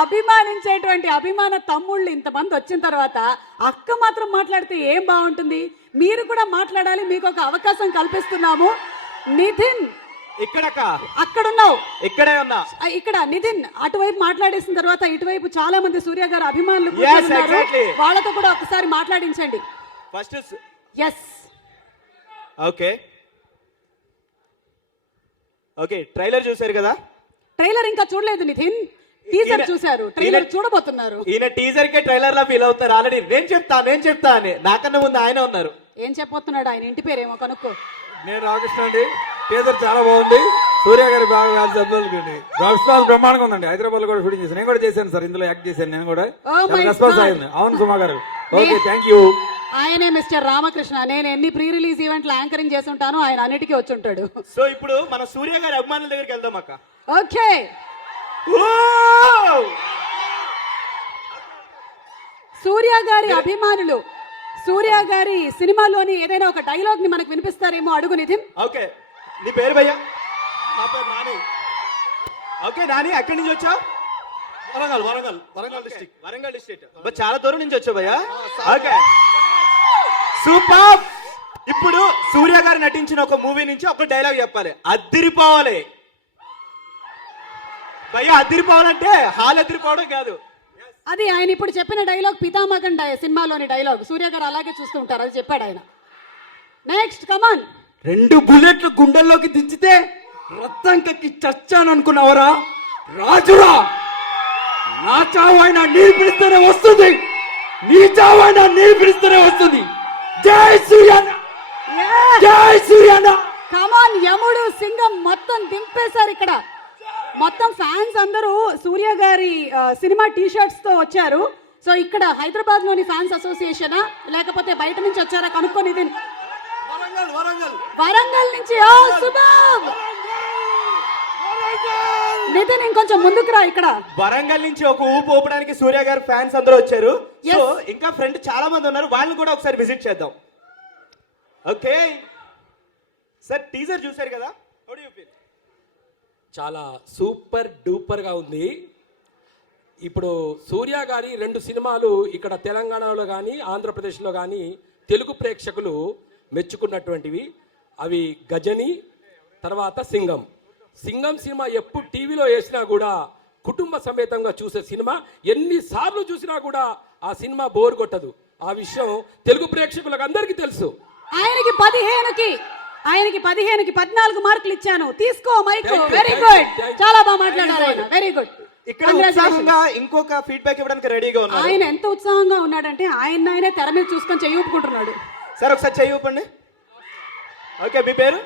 అభిమానించేటువంటి అభిమాన తమ్ముళ్ళు ఇంతమంది వచ్చిన తర్వాత అక్క మాత్రం మాట్లాడితే ఏం బాగుంటుంది? మీరు కూడా మాట్లాడాలి, మీకు ఒక అవకాశం కల్పిస్తున్నాము. నితిన్ అక్కడున్నావు, ఇక్కడే ఉన్నా. ఇక్కడ నితిన్ అటువైపు మాట్లాడేసిన తర్వాత ఇటువైపు చాలా మంది సూర్య గారు అభిమానులు కూర్చున్నారు. వాళ్ళతో కూడా ఒకసారి మాట్లాడించండి. First yes okay okay, trailer చూశారు కదా? ట్రైలర్ ఇంకా చూడలేదు నితిన్, టీజర్ చూశారు, ట్రైలర్ చూడబోతున్నారు. ఈయన టీజర్ కే ట్రైలర్ లా ఫీల్ అవుతారు ఆల్రెడీ. నేను చెప్తా అని నాకన్నా ముందు ఆయన ఉన్నారు. ఏం చెప్పబోతున్నాడు ఆయన? ఇంటి పేరేమో కనుక్కో. నేను రామకృష్ణ అండి. టీజర్ చాలా బాగుంది. సూర్య గారి బాగా రెస్పాన్స్ బ్రహ్మాండంగా ఉందండి. హైదరాబాద్ లో కూడా షూటింగ్ చేశాను, నేను కూడా చేశాను సార్, ఇందులో యాక్ట్ చేశాను నేను కూడా. రెస్పాన్స్ అయింది. అవును సుమా గారు, ఓకే థ్యాంక్ యూ. ఆయనే మిస్టర్ రామకృష్ణ. నేను ఎన్ని ప్రీ రిలీజ్ ఈవెంట్లు యాంకరింగ్ చేసి ఉంటాను, ఆయన అన్నిటికీ వచ్చి ఉంటాడు. సో ఇప్పుడు మన సూర్య గారి అభిమానుల దగ్గరికి వెళ్దాం అక్క. ఓకే, సూర్య గారి అభిమానులు సూర్య గారి సినిమాలోని ఏదైనా ఒక డైలాగ్ ని మనకు వినిపిస్తారేమో అడుగు నితిన్. ఓకే, నీ పేరు భయ్యా? నా పేరు నాని. ఓకే నాని, ఎక్కడి నుంచి వచ్చావు? వరంగల్ డిస్ట్రిక్ట్. చాలా దూరం నుంచి వచ్చావు భయ్యా. Okay super. ఇప్పుడు సూర్య గారు నటించిన ఒక మూవీ నుంచి ఒక డైలాగ్ చెప్పాలి, అద్దిరిపోవాలి భయ్యా. అద్దిరిపోవాలంటే హాల్ అద్దిరిపోవడం కాదు, అది ఆయన ఇప్పుడు చెప్పిన డైలాగ్ పితామహన్ సినిమాలోని డైలాగ్. సూర్య గారు అలాగే చూస్తూ ఉంటారు, అది చెప్పాడు ఆయన. Next come on. 2 బుల్లెట్లు గుండెల్లోకి దించితే రక్తం కక్కి చచ్చాను అనుకున్నావరా రాజురా? నా చావు అయినా నీరు పిలిస్తేనే వస్తుంది, నీ చావు అయినా నీరు పిలిస్తేనే వస్తుంది. జై సూర్యన్న, జై సూర్యన్న. కమాన్, యముడు సింగం మొత్తం దింపేశారు ఇక్కడ. మొత్తం ఫ్యాన్స్ అందరూ సూర్య గారి సినిమా టీ షర్ట్స్ తో వచ్చారు. సో ఇక్కడ హైదరాబాద్ లోని ఫ్యాన్స్ అసోసియేషనా లేకపోతే బయట నుంచి వచ్చారా కనుక్కొని. వరంగల్ నుంచి. ఓ శుభం. నితిన్ ఇంకొంచెం ముందుకు రా. ఇక్కడ వరంగల్ నుంచి ఒక ఊపు ఊపడానికి సూర్య గారి ఫ్యాన్స్ అందరూ వచ్చారు. సో ఇంకా ఫ్రెండ్ చాలా మంది ఉన్నారు, వాళ్ళని కూడా ఒకసారి విజిట్ చేద్దాం. ఓకే సార్, టీజర్ చూశారు కదా? How do you feel? చాలా సూపర్ డూపర్ గా ఉంది. ఇప్పుడు సూర్య గారి 2 సినిమాలు ఇక్కడ తెలంగాణలో కానీ ఆంధ్రప్రదేశ్లో కానీ తెలుగు ప్రేక్షకులు మెచ్చుకున్నటువంటివి. అవి గజని, తర్వాత సింగం. సింగం సినిమా ఎప్పుడు టీవీలో వేసినా కూడా కుటుంబ సమేతంగా చూసే సినిమా. ఎన్నిసార్లు చూసినా కూడా ఆ సినిమా బోర్ కొట్టదు. ఆ విషయం తెలుగు ప్రేక్షకులకు అందరికీ తెలుసు. ఆయనకి 15కి 14 మార్కులు ఇచ్చాను. తీసుకో మైక్. వెరీ గుడ్, చాలా బాగా మాట్లాడారు ఆయన. Very good. ఇక్కడ ఉత్సాహంగా ఇంకొక ఫీడ్బ్యాక్ ఇవ్వడానికి రెడీగా ఉన్నారు. ఆయన ఎంత ఉత్సాహంగా ఉన్నాడంటే ఆయనే తెర మీద చూసుకొని చెయ్యి ఊపుకుంటున్నాడు. సార్ ఒకసారి చెయ్యి ఊపండి. ఓకే, మీ పేరు?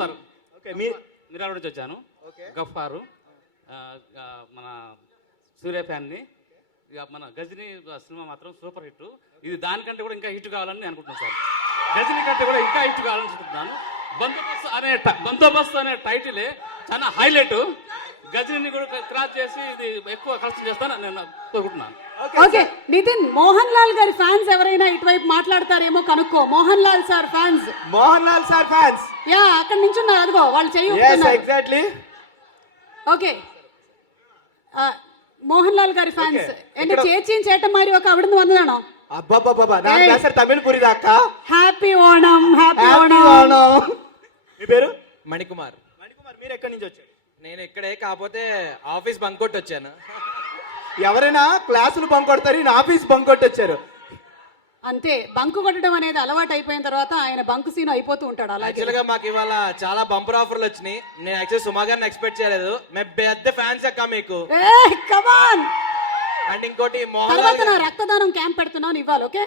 సార్. ఓకే, మీరాల నుంచి వచ్చాను. గఫారు, మన సూర్య ఫ్యాన్ని. ఇక మన గజని సినిమా మాత్రం సూపర్ హిట్. ఇది దానికంటే కూడా ఇంకా హిట్ కావాలని నేను అనుకుంటున్నాను సార్. గజని కంటే కూడా ఇంకా హిట్ కావాలని అనుకుంటున్నాను. బందోబస్తు అనే టైటిలే చాలా హైలైట్. గజని కూడా క్రాస్ చేసి ఇది ఎక్కువ కష్టం చేస్తానని నేను కోరుకుంటున్నాను. ఓకే నితిన్, మోహన్ లాల్ గారి ఫ్యాన్స్ ఎవరైనా ఇటువైపు మాట్లాడతారేమో కనుక్కో. Mohan Lal sir fans. Yeah, అక్కడ నుంచి ఉన్నారు, అదిగో వాళ్ళు చెయ్యి. ఎగ్జాక్ట్లీ. ఓకే, മോഹൻലാൽ గారి ఫ్యాన్స్. എന്റെ ചേച്ചിയും ചേട്ടൻ മാരും ഒക്കെ അവിടുന്ന് വന്നതാണോ? తమిళ పురిదాక. హ్యాపీ ఓణం. మీ పేరు? మణికుమార్. మీరు ఎక్కడి నుంచి వచ్చారు? నేను ఇక్కడే, కాకపోతే ఆఫీస్ బంక్ కొట్టి వచ్చాను. ఎవరైనా క్లాసులు బంక్ కొడతారు, ఆఫీస్ బంక్ కొట్టి వచ్చారు అంతే. బంకు కొట్టడం అనేది అలవాటు అయిపోయిన తర్వాత ఆయన బంకు సీన్ అయిపోతూ ఉంటాడు. యాక్చువల్ గా మాకు ఇవాళ చాలా బంపర్ ఆఫర్లు వచ్చినాయి. నేను యాక్చువల్ సుమా గారిని ఎక్స్పెక్ట్ చేయలేదు. మేము పెద్ద ఫ్యాన్స్ అక్క మీకు. కమాన్. అండ్ ఇంకోటి రక్తదానం క్యాంప్ పెడుతున్నాను ఇవ్వాలి. ఓకే,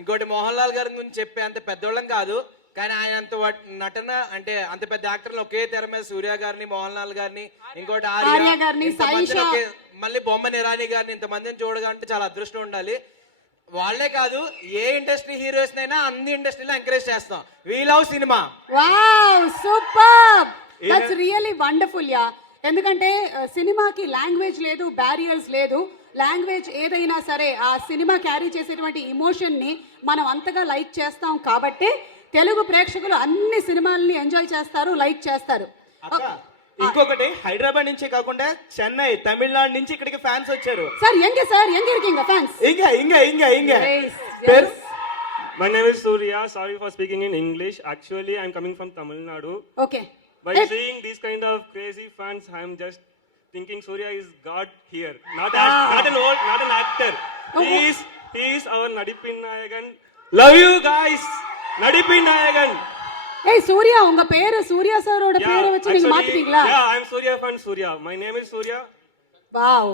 ఇంకోటి మోహన్ లాల్ గారి గురించి చెప్పే అంత పెద్దోళ్ళం కాదు, కానీ ఆయన అంత నటన అంటే అంత పెద్ద యాక్టర్లు ఒకే తెర మీద సూర్య గారిని, మోహన్ లాల్ గారిని, ఇంకోటి ఆర్య గారిని, మళ్ళీ బొమ్మని ఇరానీ గారిని, ఇంతమందిని చూడగాలంటే చాలా అదృష్టం ఉండాలి. వాళ్ళే కాదు, ఏ ఇండస్ట్రీ హీరోస్ అయినా అన్ని ఇండస్ట్రీలో ఎంకరేజ్ చేస్తాం. We love cinema. Wow, super. That's really wonderful ya. ఎందుకంటే సినిమాకి లాంగ్వేజ్ లేదు, బ్యారియర్స్ లేదు. లాంగ్వేజ్ ఏదైనా సరే ఆ సినిమా క్యారీ చేసేటువంటి ఇమోషన్ ని మనం అంతగా లైక్ చేస్తాం కాబట్టి తెలుగు ప్రేక్షకులు అన్ని సినిమాలని ఎంజాయ్ చేస్తారు, లైక్ చేస్తారు. ఇంకొకటి హైదరాబాద్ నుంచి కాకుండా చెన్నై తమిళనాడు నుంచి ఇక్కడికి ఫ్యాన్స్ వచ్చారు. సార్ ఎங்க இருக்கீங்க ఫ్యాన్స్? ఇంగ Yes, పేరు yes. My name is Surya. Sorry for speaking in English. Actually, I'm coming from Tamil Nadu. Okay By seeing these kind of crazy fans, I'm just thinking Surya is God here. Not an actor. He is our Nadipin Nayagan. Love you guys, Nadipin Nayagan. ஏய் சூர்யா, உங்க பேரு சூர்யா சாரோட பேரை வச்சு நீங்க மாத்திட்டீங்களா? Yeah, I'm Surya fan Surya. My name is Surya. Wow.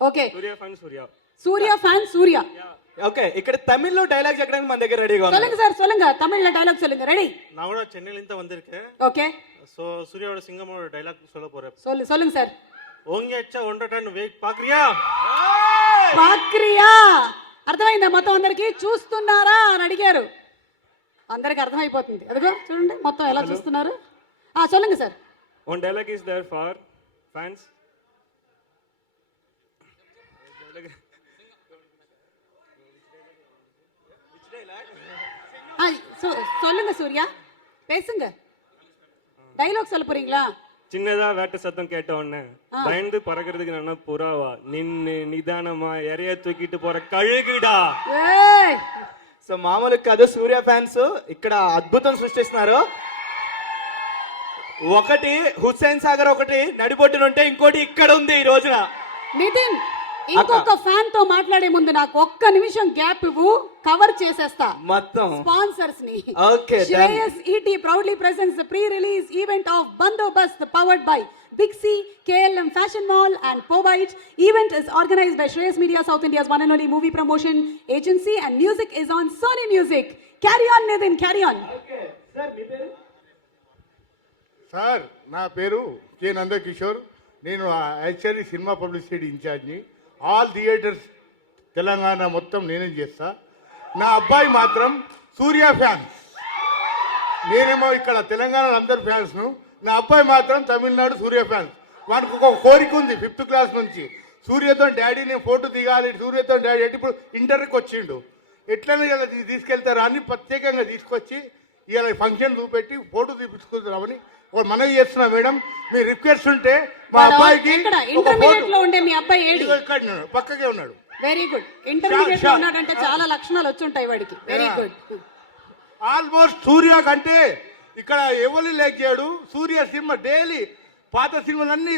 Okay, Surya fan Surya. Surya fan Surya. Okay, ఇక్కడ తమిళ్లో dialogue చెప్పడానికి మన దగ్గర రెడీగా ఉన్నారు. சொல்லுங்க சார், சொல்லுங்க. தமிழ்ல டயலாக் சொல்லுங்க. ரெடி? நான் கூட சென்னையிலேருந்து வந்திருக்கேன். ஓகே, ஸோ சூர்யாவோட சிங்கமோட டைலாக் சொல்ல போறேன். சொல்லுங்க சார். ఓంగి వచ్చా 100 టన్ వెయిట్ పాక్రియా. పాక్రియా అర్థమైందా? మొత్తం అందరికి చూస్తున్నారా అని అడిగారు. అందరికి అర్థమైపోతుంది. అదిగో చూడండి మొత్తం ఎలా చూస్తున్నారు. சொல்லுங்க sir. One dialogue is there for fans. சொல்லுங்க சூர்யா, பேசுங்க. டைலாக் சொல்ல போறீங்களா? சின்னதா வேட்ட சத்தம் கேட்ட உடனே பயந்து பறக்கிறதுக்கு நான் புறாவா, நின்னு நிதானமா எறைய தூக்கிட்டு போற கழுகுடா. ఏయ్ సో మామూలు కాదు, సూర్య ఫ్యాన్స్ ఇక్కడ అద్భుతం సృష్టిస్తున్నారు. ఒకటి హుస్సేన్ సాగర్, ఒకటి నడిబొడ్డునుంటే ఇంకోటి ఇక్కడ ఉంది ఈ రోజున. నితిన్, ఇంకొక ఫ్యాన్ తో మాట్లాడే ముందు నాకు ఒక్క నిమిషం గ్యాప్ ఇవ్వు, కవర్ చేసేస్తా మొత్తం స్పాన్సర్స్ ని. Okay, done. Shreyas ET proudly presents the pre-release event of Bandobast powered by Big C, KLM Fashion Mall and Povite. Event is organized by Shreyas Media, South India's one and only movie promotion agency, and music is on Sony Music. Carry on Nitin, carry on. Sir, నా పేరు K Nandakishore. నేను actually cinema publicity ఇన్ఛార్జ్ని. All theatres Telangana మొత్తం నేనే చేస్తా. నా అబ్బాయి మాత్రం సూర్య ఫ్యాన్స్. నేనేమో ఇక్కడ తెలంగాణలో అందరు ఫ్యాన్స్ను. నా అబ్బాయి మాత్రం తమిళనాడు సూర్య ఫ్యాన్స్. వానికి ఒక కోరిక ఉంది 5th క్లాస్ నుంచి, సూర్యతో డాడీ నేను ఫోటో దిగాలి, సూర్యతో డాడీ అంటే ఇప్పుడు ఇంటర్కి వచ్చిండు. ఎట్లనే ఇలా తీసుకెళ్తారు అని ప్రత్యేకంగా తీసుకొచ్చి ఇలా ఫంక్షన్ చూపెట్టి ఫోటో తీపించుకుంటున్నామని మనవి చేస్తున్నా. మేడం, మీ రిక్వెస్ట్ ఉంటే మా అబ్బాయికి ఇక్కడ ఒక ఇంటర్మీడియట్ లో ఫోటో. ఉండే మీ అబ్బాయి ఏడి? ఇదిగో ఇక్కడ ఉన్నాడు, పక్కకే ఉన్నాడు. Very good. ఇంటర్మీడియట్ లో ఉన్నాడంటే చాలా లక్షణాలు వచ్చుంటాయి వాడికి. Very good. ఆల్మోస్ట్ సూర్య కంటే ఇక్కడ ఎవరు లేక్ చేయడు. సూర్య సినిమా డైలీ పాత సినిమాలన్నీ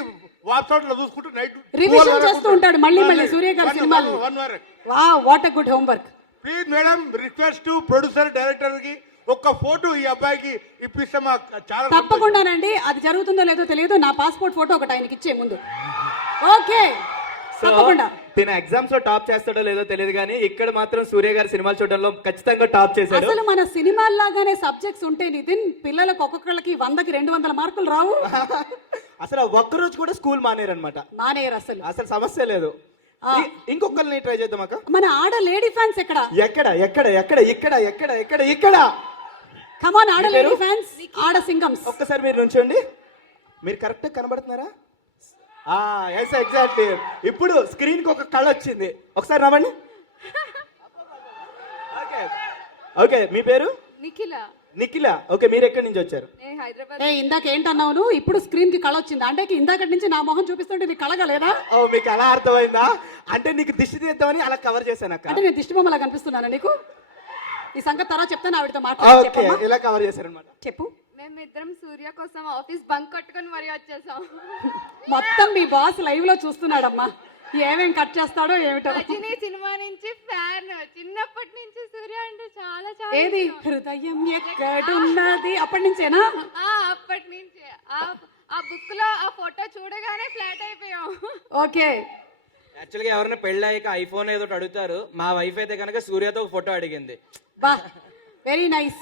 వాట్సాప్ లో చూసుకుంటూ నైట్ రివిజన్ చేస్తూ ఉంటాడు మళ్ళీ మళ్ళీ సూర్య గారి సినిమాలు. 1 వరకు. Wow, what a good homework. Please madam, request to producer director కి ఒక్క ఫోటో ఈ అబ్బాయికి ఇప్పిస్తే మాకు చాలా తప్పకుండానండి. అది జరుగుతుందో లేదో తెలియదు. నా పాస్పోర్ట్ ఫోటో ఒకటి ఆయనకి ఇచ్చే ముందు. ఓకే, తప్పకుండా. తిన ఎగ్జామ్స్ లో టాప్ చేస్తాడో లేదో తెలియదు కానీ ఇక్కడ మాత్రం సూర్య గారి సినిమాలు చూడడంలో ఖచ్చితంగా టాప్ చేశాడు. అసలు మన సినిమాల్లాగానే సబ్జెక్ట్స్ ఉంటే నితిన్, పిల్లలకు ఒక్కొక్కళ్ళకి 100కి 200 మార్కులు రావు. అసలు ఒక్కరోజు కూడా స్కూల్ మానేరన్నమాట. మానేయరు అసలు. అసలు సమస్య లేదు. ఇంకొకరిని ట్రై చేద్దాం అక్క. మన ఆడ లేడీ ఫ్యాన్స్ ఎక్కడ? ఎక్కడ ఎక్కడ ఎక్కడ ఇక్కడ ఎక్కడ ఎక్కడ ఇక్కడ కమాన్, ఆడ లేడీ ఫ్యాన్స్, ఆడ సింగమ్స్. ఒక్కసారి మీరు నుంచోండి. మీరు కరెక్ట్ కనబడుతున్నారా? Yes, exact. ఇప్పుడు స్క్రీన్ కి ఒక కళ వచ్చింది. ఒకసారి నవ్వండి. ఓకే ఓకే, మీ పేరు? నిఖిల. నిఖిల. ఓకే, మీరు ఎక్కడి నుంచి వచ్చారు? నేను హైదరాబాద్. ఇందాక ఏంటన్నావు నువ్వు? ఇప్పుడు స్క్రీన్ కి కళ వచ్చింది అంటే ఇందాక నుంచి నా మొహం చూపిస్తుంటే నీకు కళగా లేదా? ఓ, మీకు అలా అర్థమైందా? అంటే నీకు దిష్టి తీద్దామని అలా కవర్ చేశాను అక్క. అంటే నేను దిష్టి బొమ్మలా కనిపిస్తున్నానా నీకు? ఈ సంగతి తర్వాత చెప్తాను, ఆవిడతో ఓకే, మాట్లాడి. ఇలా కవర్ చేశారనమాట. చెప్పు. మేమిద్దరం సూర్య కోసం ఆఫీస్ బంక్ కొట్టుకొని మరీ వచ్చేసాం. మొత్తం మీ బాస్ లైవ్ లో చూస్తున్నాడమ్మా. ఏమేం కట్ చేస్తాడో ఏమిటో. రజనీ సినిమా నుంచి ఫ్యాన్. చిన్నప్పటి నుంచి సూర్య అంటే చాలా చాలా ఏది ఇష్టం. హృదయం ఎక్కడున్నది అప్పటి నుంచేనా? అప్పటి నుంచి ఆ బుక్ లో ఆ ఫోటో చూడగానే ఫ్లాట్ అయిపోయాం. ఓకే. యాక్చువల్గా ఎవరైనా పెళ్ళయ్యాక ఐఫోన్ ఏదో ఒకటి అడుగుతారు. మా వైఫ్ అయితే కనుక సూర్యతో ఒక ఫోటో అడిగింది. బా, వెరీ నైస్.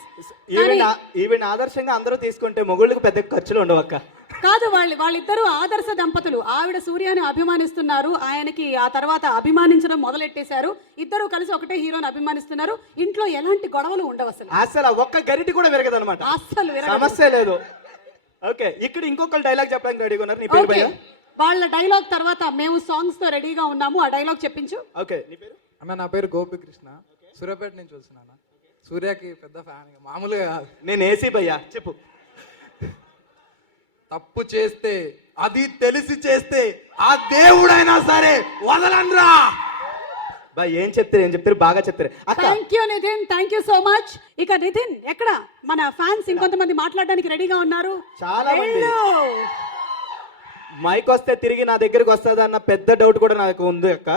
ఈవెన్ ఆదర్శంగా అందరూ తీసుకుంటే మొగుళ్ళకి పెద్ద ఖర్చులు ఉండవు అక్క. కాదు, వాళ్ళిద్దరూ ఆదర్శ దంపతులు. ఆవిడ సూర్యాని అభిమానిస్తున్నారు, ఆయనకి ఆ తర్వాత అభిమానించడం మొదలెట్టేశారు. ఇద్దరు కలిసి ఒకటే హీరోని అభిమానిస్తున్నారు. ఇంట్లో ఎలాంటి గొడవలు ఉండవు అసలు. అసలు ఒక్క గరిటి కూడా విరగదు అనమాట. అస్సలు సమస్య లేదు. ఓకే, ఇక్కడ ఇంకొక డైలాగ్ చెప్పడానికి రెడీగా ఉన్నారు. నీ పేరు భయ్యా? వాళ్ళ డైలాగ్ తర్వాత మేము సాంగ్స్ తో రెడీగా ఉన్నాము. ఆ డైలాగ్ చెప్పించు. ఓకే, నీ పేరు? అన్న, నా పేరు గోపికృష్ణ. సూర్యాపేట నుంచి వస్తున్నాను. సూర్యకి పెద్ద ఫ్యాన్, మామూలుగా కాదు. నేను ఏసీ భయ్యా. చెప్పు. తప్పు చేస్తే, అది తెలిసి చేస్తే ఆ దేవుడైనా సరే వదలనురా. బాయ్ ఏం చెప్తారు బాగా చెప్తారు అక్క. Thank you Nithin, thank you so much. ఇక నితిన్ ఎక్కడ మన ఫ్యాన్స్ ఇంకొంతమంది మాట్లాడడానికి రెడీగా ఉన్నారు. చాలా మంది. వెళ్ళు. మైక్ వస్తే తిరిగి నా దగ్గరికి వస్తుంది అన్న పెద్ద డౌట్ కూడా నాకు ఉంది అక్క.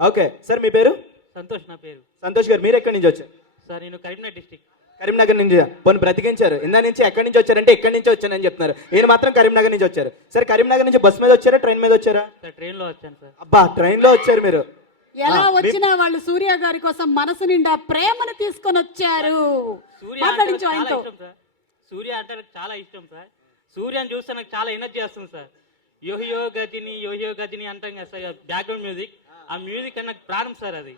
ఓకే సార్, మీ పేరు? సంతోష్ నా పేరు. సంతోష్ గారు, మీరు ఎక్కడి నుంచి వచ్చారు? సార్ నేను కరీంనగర్ డిస్టిక్. కరీంనగర్ నుంచి. పోనీ బ్రతికించారు. ఇందా నుంచి ఎక్కడి నుంచి వచ్చారంటే ఇక్కడి నుంచి వచ్చానని చెప్తున్నారు. నేను మాత్రం కరీంనగర్ నుంచి వచ్చారు. సరే, కరీంనగర్ నుంచి బస్ మీద వచ్చారా, ట్రైన్ మీద వచ్చారా? సార్ ట్రైన్లో వచ్చాను సార్. అబ్బా, ట్రైన్ లో వచ్చారు మీరు. ఎలా వచ్చినా వాళ్ళు సూర్య గారి కోసం మనసు నిండా ప్రేమను తీసుకొని వచ్చారు. సూర్య మాట్లాడించు అంటే ఆయనతో. చాలా ఇష్టం సార్. సూర్య అంటే నాకు చాలా ఇష్టం సార్. సూర్యని చూస్తే నాకు చాలా ఎనర్జీ వస్తుంది సార్. యోహియో గజిని అంటాం కదా సార్, బ్యాక్గ్రౌండ్ మ్యూజిక్. ఆ మ్యూజిక్ నాకు ప్రాణం సార్. అది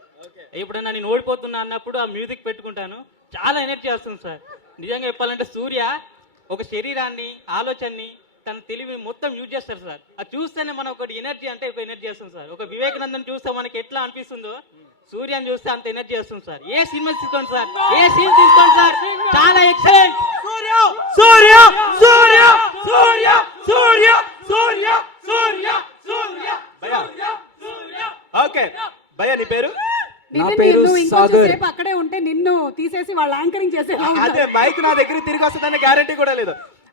ఎప్పుడన్నా నేను ఓడిపోతున్నా అన్నప్పుడు ఆ మ్యూజిక్ పెట్టుకుంటాను, చాలా ఎనర్జీ వస్తుంది సార్. నిజంగా చెప్పాలంటే సూర్య ఒక శరీరాన్ని, ఆలోచనని, తన తెలివి మొత్తం యూజ్ చేస్తారు సార్. అది చూస్తేనే మనం ఒకటి ఎనర్జీ అంటే ఒక ఎనర్జీ వస్తుంది సార్. ఒక వివేకానందన్ చూస్తే మనకి ఎట్లా అనిపిస్తుందో, సూర్యని చూస్తే అంత ఎనర్జీ వస్తుంది సార్. ఏ సినిమా తీసుకోండి సార్, ఏ సీన్ తీసుకోండి సార్, చాలా ఎక్సలెంట్. సూర్య సూర్య సూర్య సూర్య సూర్య సూర్య సూర్య సూర్య. ఓకే భయ్యా, నీ పేరు? నితిన్, పేరు నువ్వు ఇంకొంచెం సాగర్. సేపు అక్కడే ఉంటే నిన్ను తీసేసి వాళ్ళు యాంకరింగ్ చేసేలా అదే ఉన్నారు. మైక్ నా దగ్గర తిరిగి వస్తుందనే గ్యారంటీ కూడా లేదు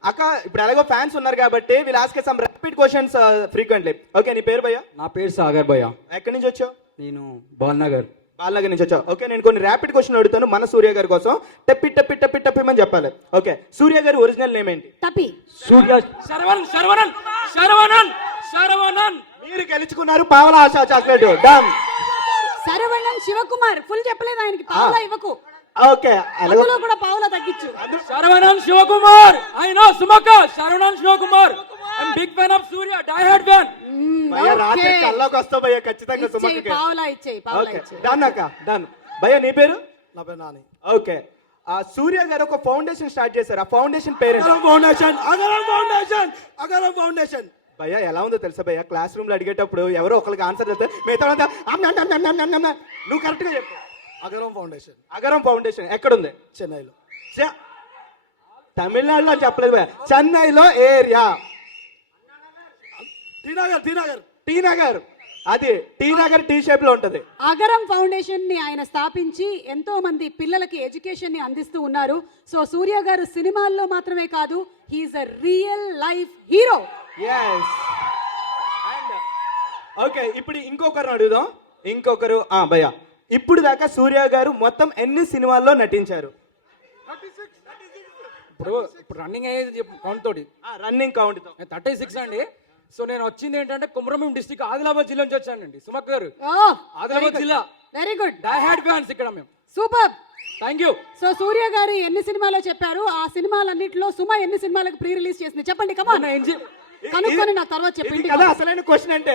అక్క. ఇప్పుడు ఎలాగో ఫ్యాన్స్ ఉన్నారు కాబట్టి wheel ask some repeat questions frequently. Okay, నీ పేరు భయ్యా? నా పేరు సాగర్ భయ్య. ఎక్కడి నుంచి వచ్చావు? నేను బాల్నగర్. బాలనగర్ నుంచి వచ్చావు. ఓకే, నేను కొన్ని ర్యాపిడ్ క్వశ్చన్ అడుగుతాను మన సూర్య గారి కోసం. టప్పి టప్పి టప్పి టప్పిమని చెప్పాలి. ఓకే, సూర్య గారి ఒరిజినల్ నేమ్ ఏంటి? తప్పి. సూర్య శరవణన్ శరవణన్ శరవణన్ శరవణన్. మీరు గెలుచుకున్నారు పావలా Asha chocolate. Done. Saravanan Sivakumar. Full చెప్పలేదు ఆయనకి, పావులా ఇవ్వకు. ఓకే, ఎలాగో అందులో కూడా పావులా తగ్గించు. శరవణన్ శివకుమార్. ఐ నో సుమక్క. Saravanan Sivakumar. I'm big fan of Suriya, die hard fan. భయ్యా రాత్రి కల్లోకి వస్తావు భయ్యా ఖచ్చితంగా ఇచ్చేయి, సుమకి. పావులా ఇచ్చేయి, పావులా ఓకే, ఇచ్చేయి. డన్ అక్క, డన్. భయ్యా నీ పేరు? నా పేరు నాని. ఓకే, ఆ సూర్య గారు ఒక ఫౌండేషన్ స్టార్ట్ చేశారు. ఆ ఫౌండేషన్ పేరు ఏంటి? Foundation. Agaram foundation. Agaram foundation. భయ్యా ఎలా ఉందో తెలుసా భయ్యా, క్లాస్ రూమ్ లో అడిగేటప్పుడు ఎవరో ఒకరికి ఆన్సర్ చెప్తే మిగతా వాళ్ళంతా అమ్ అమ్ అమ్ అమ్ అమ్ అమ్ అమ్. నువ్వు కరెక్ట్ గా చెప్పు. అగరం ఫౌండేషన్. అగరం ఫౌండేషన్ ఎక్కడుంది? చెన్నైలో. తమిళనాడులో అని చెప్పలేదు భయ్యా, చెన్నైలో ఏరియా. టీ నగర్. అది టీ నగర్ టీ షేప్ లో ఉంటది. అగరం ఫౌండేషన్ ని ఆయన స్థాపించి ఎంతో మంది పిల్లలకి ఎడ్యుకేషన్ ని అందిస్తూ ఉన్నారు. సో సూర్య గారు సినిమాల్లో మాత్రమే కాదు, he's a real life hero. yes. Okay, ఇప్పుడు ఇంకొకరు అడుగుదాం. ఇంకొకరు భయ్యా, ఇప్పుడు దాకా సూర్య గారు మొత్తం ఎన్ని సినిమాల్లో నటించారు? ఇప్పుడు రన్నింగ్ అయ్యేది కౌంట్ తోటి. రన్నింగ్ కౌంట్ తో 36 అండి. సో నేను వచ్చింది ఏంటంటే కుమ్రమం డిస్ట్రిక్ట్ ఆదిలాబాద్ జిల్లా నుంచి వచ్చానండి. సుమక్ గారు, ఆదిలాబాద్ జిల్లా. Very good, die hard fans ఇక్కడ మేము. Super. Thank you. So Surya garu ఎన్ని సినిమాలో చెప్పారు, ఆ సినిమాలన్నిటిలో సుమ ఎన్ని సినిమాలకు ప్రీ రిలీజ్ చేసింది చెప్పండి. కమాన్, కనుక్కొని నా తర్వాత చెప్పండి కదా అసలైన క్వశ్చన్ అంటే.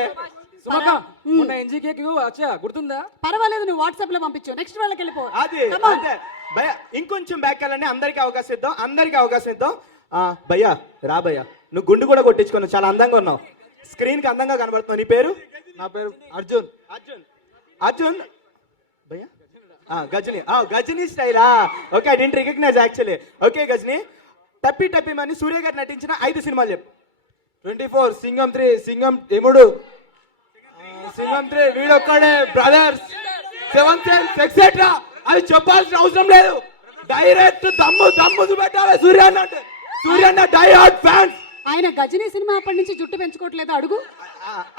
సుమక, మొన్న ఎన్జీకేకి వచ్చా గుర్తుందా? పర్వాలేదు, నువ్వు వాట్సాప్ లో పంపించు, నెక్స్ట్ వాళ్ళకి వెళ్ళిపో. అది అంతే భయ్యా. ఇంకొంచెం బ్యాక్ వెళ్ళండి, అందరికి అవకాశం ఇద్దాం, అందరికి అవకాశం ఇద్దాం. భయ్యా రా భయ్యా, నువ్వు గుండు కూడా కొట్టించుకున్నావు, చాలా అందంగా ఉన్నావు, స్క్రీన్ కి అందంగా కనబడుతున్నావు. నీ పేరు? నా పేరు అర్జున్. అర్జున్. అర్జున్ భయ్యా గజని. గజని స్టైలా? Okay, I don't recognize actually. Okay Ghajini, టప్పి టప్పి మని సూర్య గారు నటించిన 5 సినిమాలు చెప్పు. 24, Singam 3, Singam Yamudu, Singam 3, Veedokkade, brothers, 7th sense etcetera. అది చెప్పాల్సిన అవసరం లేదు, డైరెక్ట్ దమ్ము పెట్టాలి సూర్య అంటే. సూర్య అన్న డై హార్డ్ ఫ్యాన్స్. ఆయన గజనీ సినిమా అప్పటి నుంచి జుట్టు పెంచుకోవట్లేదు, అడుగు.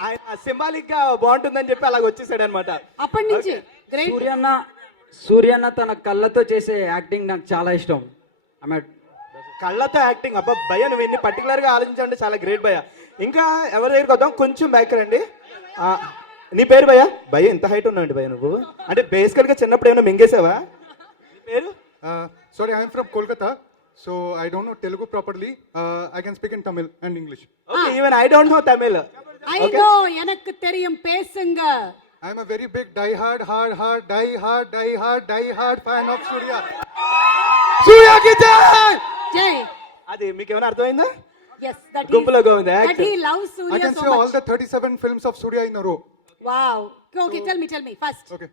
ఆయన సింబాలిక్ గా బాగుంటుందని చెప్పి అలాగ వచ్చేసాడు అనమాట అప్పటి నుంచి. గ్రేట్. సూర్యన్న తన కళ్ళతో చేసే యాక్టింగ్ నాకు చాలా ఇష్టం. కళ్ళతో యాక్టింగ్. అబ్బా భయ్య, నువ్వు ఇన్ని పర్టికులర్ గా ఆలోచించండి, చాలా గ్రేట్ భయ్య. ఇంకా ఎవరి దగ్గరికి వద్దాం, కొంచెం బ్యాక్ రండి. నీ పేరు భయ్య? భయ్య ఎంత హైట్ ఉన్నావు భయ్య నువ్వు? అంటే బేసికల్ గా చిన్నప్పుడు ఏమైనా మింగేసావా? నీ పేరు? Sorry, I am from Kolkata, so I don't know Telugu properly. I can speak in Tamil and English. Okay, even I don't know Tamil. I know, எனக்கு தெரியும், பேசுங்க. I am a very big die-hard fan of Surya. సూర్య కి జై. జై. అది మీకు ఏమైనా అర్థమైందా? Yes, that is. గుంపులో Govinda? That he loves I Surya can so say all much. the 37 films of Surya in a row. Wow. Okay, tell me first. Okay.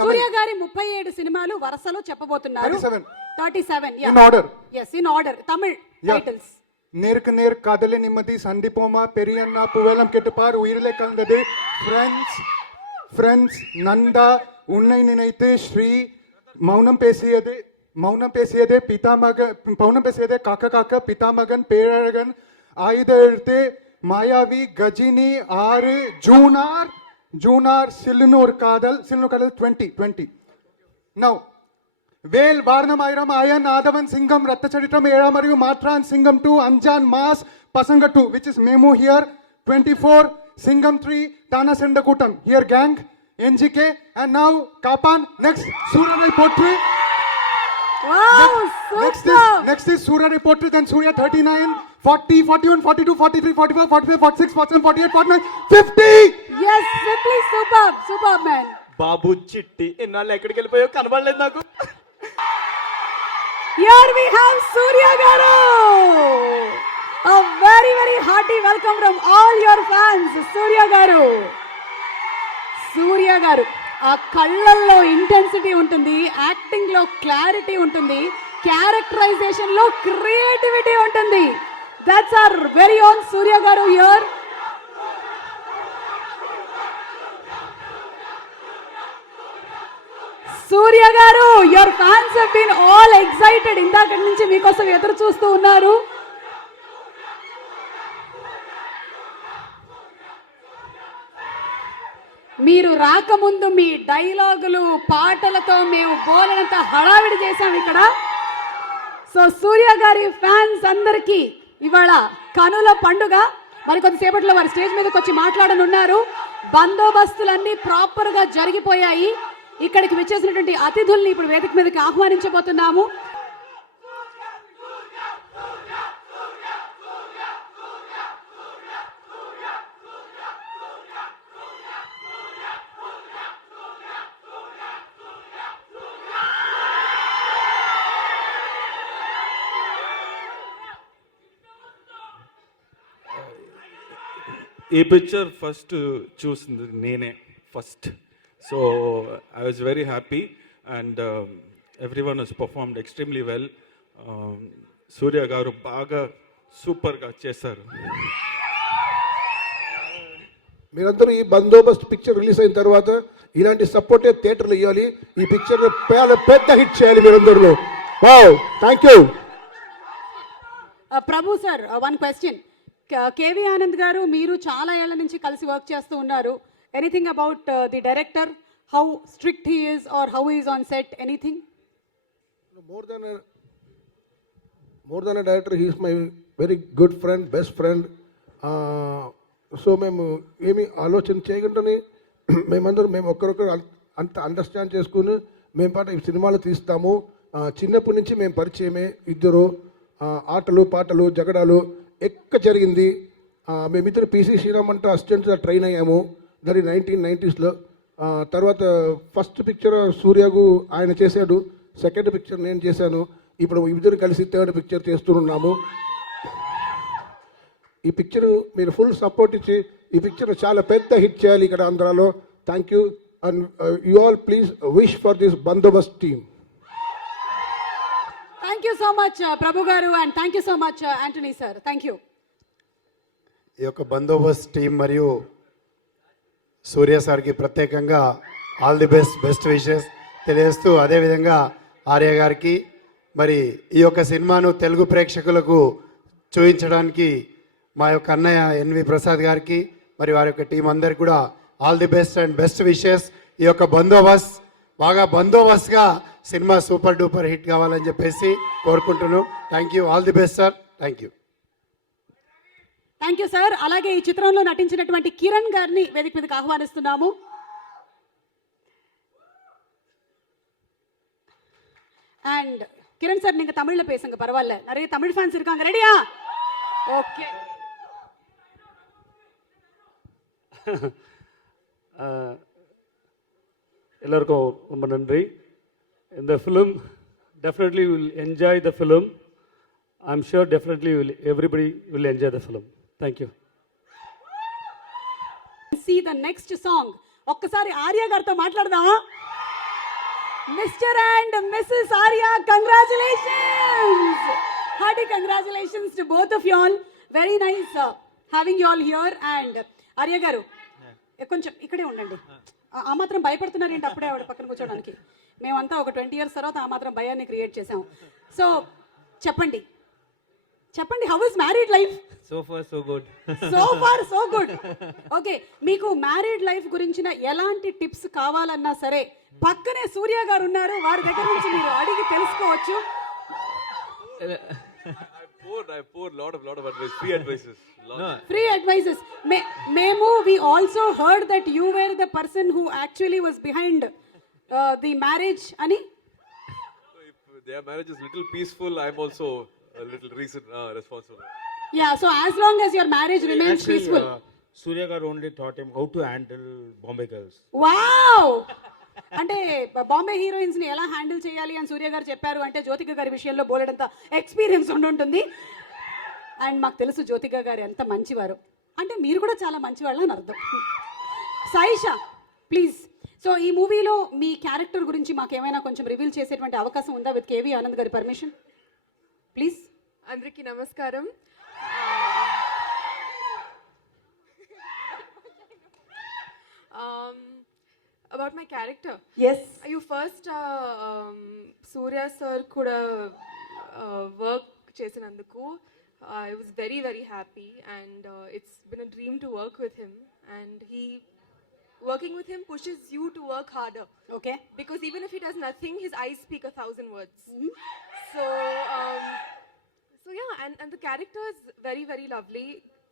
సూర్య గారి 37 సినిమాలు వరుసలో చెప్పబోతున్నారు. 37. 37, yeah. In order. Yes, in order. Tamil Yeah. titles. நேருக்கு நேர் காதலே நிம்மதி சந்திப்போமா பெரியண்ணா புவேலம் கெட்டுப்பார் உயிரிலே கலந்தது ஃப்ரெண்ட்ஸ் நந்தா உன்னை நினைத்து ஸ்ரீ மௌனம் பேசியதே மௌனம் பேசியதே காக்க பிதாமகன் பேரழகன் ஆயுத எழுத்து மாயாவி கஜினி 6 ஜூனார் சில்லுனூர் காதல் 20 Now, வேல் வாரணமாயிரம் அயன் ஆதவன் சிங்கம் ரத்த சரித்திரம் ஏழாம் அறிவு மாற்றான் சிங்கம் 2 அஞ்சான் மாஸ் பசங்க 2 which is memo here 24 சிங்கம் 3 தானா செண்ட கூட்டம் here gang NGK and now Kaappaan next சூரரை போற்று Wow, super. next is சூரரை போற்று then Surya 39 40 41 42 43 44 45 46 47 48 49 50 Yes, simply superb man. బాబు చిట్టి ఎన్నాళ్ళు ఎక్కడికి వెళ్ళిపోయో కనబడలేదు నాకు. Here we have Surya Garu. A very hearty welcome from all your fans, Surya Garu. Surya Garu, ఆ కళ్ళల్లో intensity ఉంటుంది, యాక్టింగ్ లో క్లారిటీ ఉంటుంది, క్యారెక్టరైజేషన్ లో క్రియేటివిటీ ఉంటుంది. That's our very own Surya Garu here. Surya garu, your fans have been all excited. ఇందాక నుంచి మీకోసం ఎదురు చూస్తూ ఉన్నారు. మీరు రాకముందు మీ డైలాగులు పాటలతో మేము బోలెనంత హడావిడి చేశాం ఇక్కడ. సో సూర్య గారి ఫ్యాన్స్ అందరికీ ఇవాళ కనుల పండుగ. మరి కొద్దిసేపట్లో వారి స్టేజ్ మీదకి వచ్చి మాట్లాడనున్నారు. బందోబస్తులన్నీ ప్రాపర్ గా జరిగిపోయాయి. ఇక్కడికి వచ్చేసినటువంటి అతిథుల్ని ఇప్పుడు వేదిక మీదకి ఆహ్వానించబోతున్నాము. ఈ పిక్చర్ ఫస్ట్ చూసింది నేనే first. So I was very happy and everyone has performed extremely well. Suriya garu బాగా సూపర్గా చేశారు. మీరందరూ ఈ బందోబస్తు పిక్చర్ రిలీజ్ అయిన తర్వాత ఇలాంటి సపోర్టే థియేటర్లు ఇవ్వాలి. ఈ పిక్చర్ పెద్ద హిట్ చేయాలి మీరందరూ. Wow, thank you. Prabhu sir, one question. K V Anand garu, మీరు చాలా ఏళ్ల నుంచి కలిసి వర్క్ చేస్తూ ఉన్నారు. Anything about the director, how strict he is or how is on set, anything? More than director, he is my very good friend, best friend. So మేము ఏమి ఆలోచన చేయకుండానే మేము ఒక్కరొకరు అంత అండర్స్టాండ్ చేసుకుని మేము పాట ఈ సినిమాలు తీస్తాము. చిన్నప్పటి నుంచి మేము పరిచయమే. ఇద్దరు ఆటలు పాటలు జగడాలు ఎక్క జరిగింది. మేమిద్దరు పీసీ శ్రీరామ్ అంటే అసిస్టెంట్గా ట్రైన్ అయ్యాము. దాని 1990s. తర్వాత ఫస్ట్ పిక్చర్ సూర్యకు ఆయన చేశాడు, సెకండ్ పిక్చర్ నేను చేశాను. ఇప్పుడు ఇద్దరు కలిసి థర్డ్ పిక్చర్ చేస్తున్నాము. ఈ పిక్చర్ మీరు ఫుల్ సపోర్ట్ ఇచ్చి ఈ పిక్చర్ చాలా పెద్ద హిట్ చేయాలి ఇక్కడ ఆంధ్రాలో. Thank you and you all please wish for this Bandobast team. Thank you so much Prabhu garu, and thank you so much Antony sir. Thank you. ఈ యొక్క బందోబస్త్ టీం మరియు సూర్య సార్కి ప్రత్యేకంగా ఆల్ ది బెస్ట్ విషెస్ తెలియజేస్తూ, అదేవిధంగా ఆర్య గారికి మరి ఈ యొక్క సినిమాను తెలుగు ప్రేక్షకులకు చూపించడానికి మా యొక్క అన్నయ్య ఎన్వి ప్రసాద్ గారికి మరి వారి యొక్క టీం అందరికి కూడా all the best and best wishes. ఈ యొక్క బాగా బందోబస్తుగా సినిమా సూపర్ డూపర్ హిట్ కావాలని చెప్పేసి కోరుకుంటున్నాను. Thank you, all the best sir. Thank you. Thank you sir. అలాగే ఈ చిత్రంలో నటించినటువంటి కిరణ్ గారిని వేదిక మీదకి ఆహ్వానిస్తున్నాము. అండ్ కిరణ్ సార్, நீங்க தமிழ்ல பேசுங்க, பரவாயில்ல, நிறைய தமிழ் ஃபேன்ஸ் இருக்காங்க. ரெடியா? ஓகே. எல்லாருக்கும் ரொம்ப நன்றி. இந்த film definitely will enjoy the film. I'm sure definitely everybody will enjoy the film. Thank you. See the next song. ఒక్కసారి ఆర్య గారితో మాట్లాడదామా? Mr. and Mrs. Arya, congratulations! Hearty congratulations to both of you all. Very nice having you all here. And Arya garu, కొంచెం ఇక్కడే ఉండండి. ఆ మాత్రం భయపడుతున్నారు ఏంటి అప్పుడే ఆవిడ పక్కన కూర్చోడానికి? మేమంతా ఒక 20 years తర్వాత ఆ మాత్రం భయాన్ని క్రియేట్ చేసాం. సో చెప్పండి, how is married life? So far so good. So far so good. Okay, మీకు మ్యారీడ్ లైఫ్ గురించిన ఎలాంటి టిప్స్ కావాలన్నా సరే పక్కనే సూర్య గారు ఉన్నారు, వారి దగ్గర నుంచి మీరు అడిగి తెలుసుకోవచ్చు. I poured lot of advice, free advices. Free advices. Memo, we also heard that you were the person who actually was behind the marriage, Ani? If their marriage is little peaceful, I'm also a little responsible. Yeah, so as long as your marriage remains peaceful. Surya garu only taught him how to handle Bombay girls. Wow! అంటే Bombay heroines ని ఎలా handle చేయాలి అని సూర్య గారు చెప్పారు అంటే జ్యోతిక గారి విషయంలో బోలెడంత ఎక్స్పీరియన్స్ ఉంటుంది. అండ్ మాకు తెలుసు జ్యోతిక గారు ఎంత మంచివారు, అంటే మీరు కూడా చాలా మంచివాళ్ళు అని అర్థం. సాయిషా ప్లీజ్, సో ఈ మూవీలో మీ క్యారెక్టర్ గురించి మాకు ఏమైనా కొంచెం రివీల్ చేసేటువంటి అవకాశం ఉందా విత్ కేవీ ఆనంద్ గారి పర్మిషన్ ప్లీజ్? అందరికీ నమస్కారం. About my character. Yes. You first Surya sir kuda work చేసినందుకు I was very happy, and it's been a dream to work with him, and working with him pushes you to work harder. Okay. Because even if he does nothing, his eyes speak 1,000 words. So yeah, and the character is very lovely.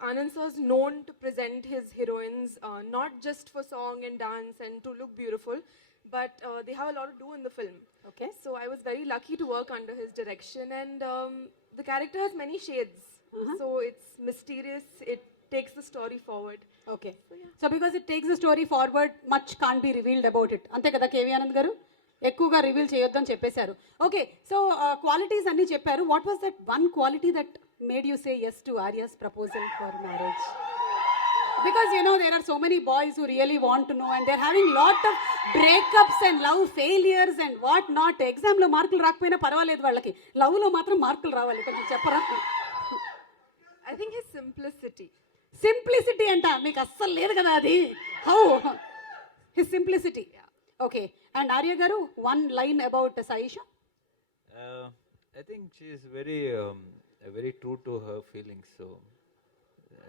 Anand sir is known to present his heroines not just for song and dance and to look beautiful, but they have a lot to do in the film. Okay. So I was very lucky to work under his direction, and the character has many shades. So it's mysterious. It takes the story forward. Okay. So because it takes the story forward, much can't be revealed about it. అంతే కదా KV Anand గారు? ఎక్కువగా reveal చేయొద్దని చెప్పేశారు. Okay, so qualities అన్ని చెప్పారు. What was that one quality that made you say yes to Arya's proposal for marriage? Because you know there are so many boys who really want to know, and they're having lot of breakups and love failures and what not. Exam lo మార్కులు రాకపోయినా పర్వాలేదు వాళ్ళకి, love లో మాత్రం మార్కులు రావాలి. కొంచెం చెప్పరా? I think his simplicity. Simplicity అంట మీకు అస్సలు లేదు కదా అది. How his simplicity. Okay, and Arya garu one line about Sayyeshaa. I think she is very true to her feelings, so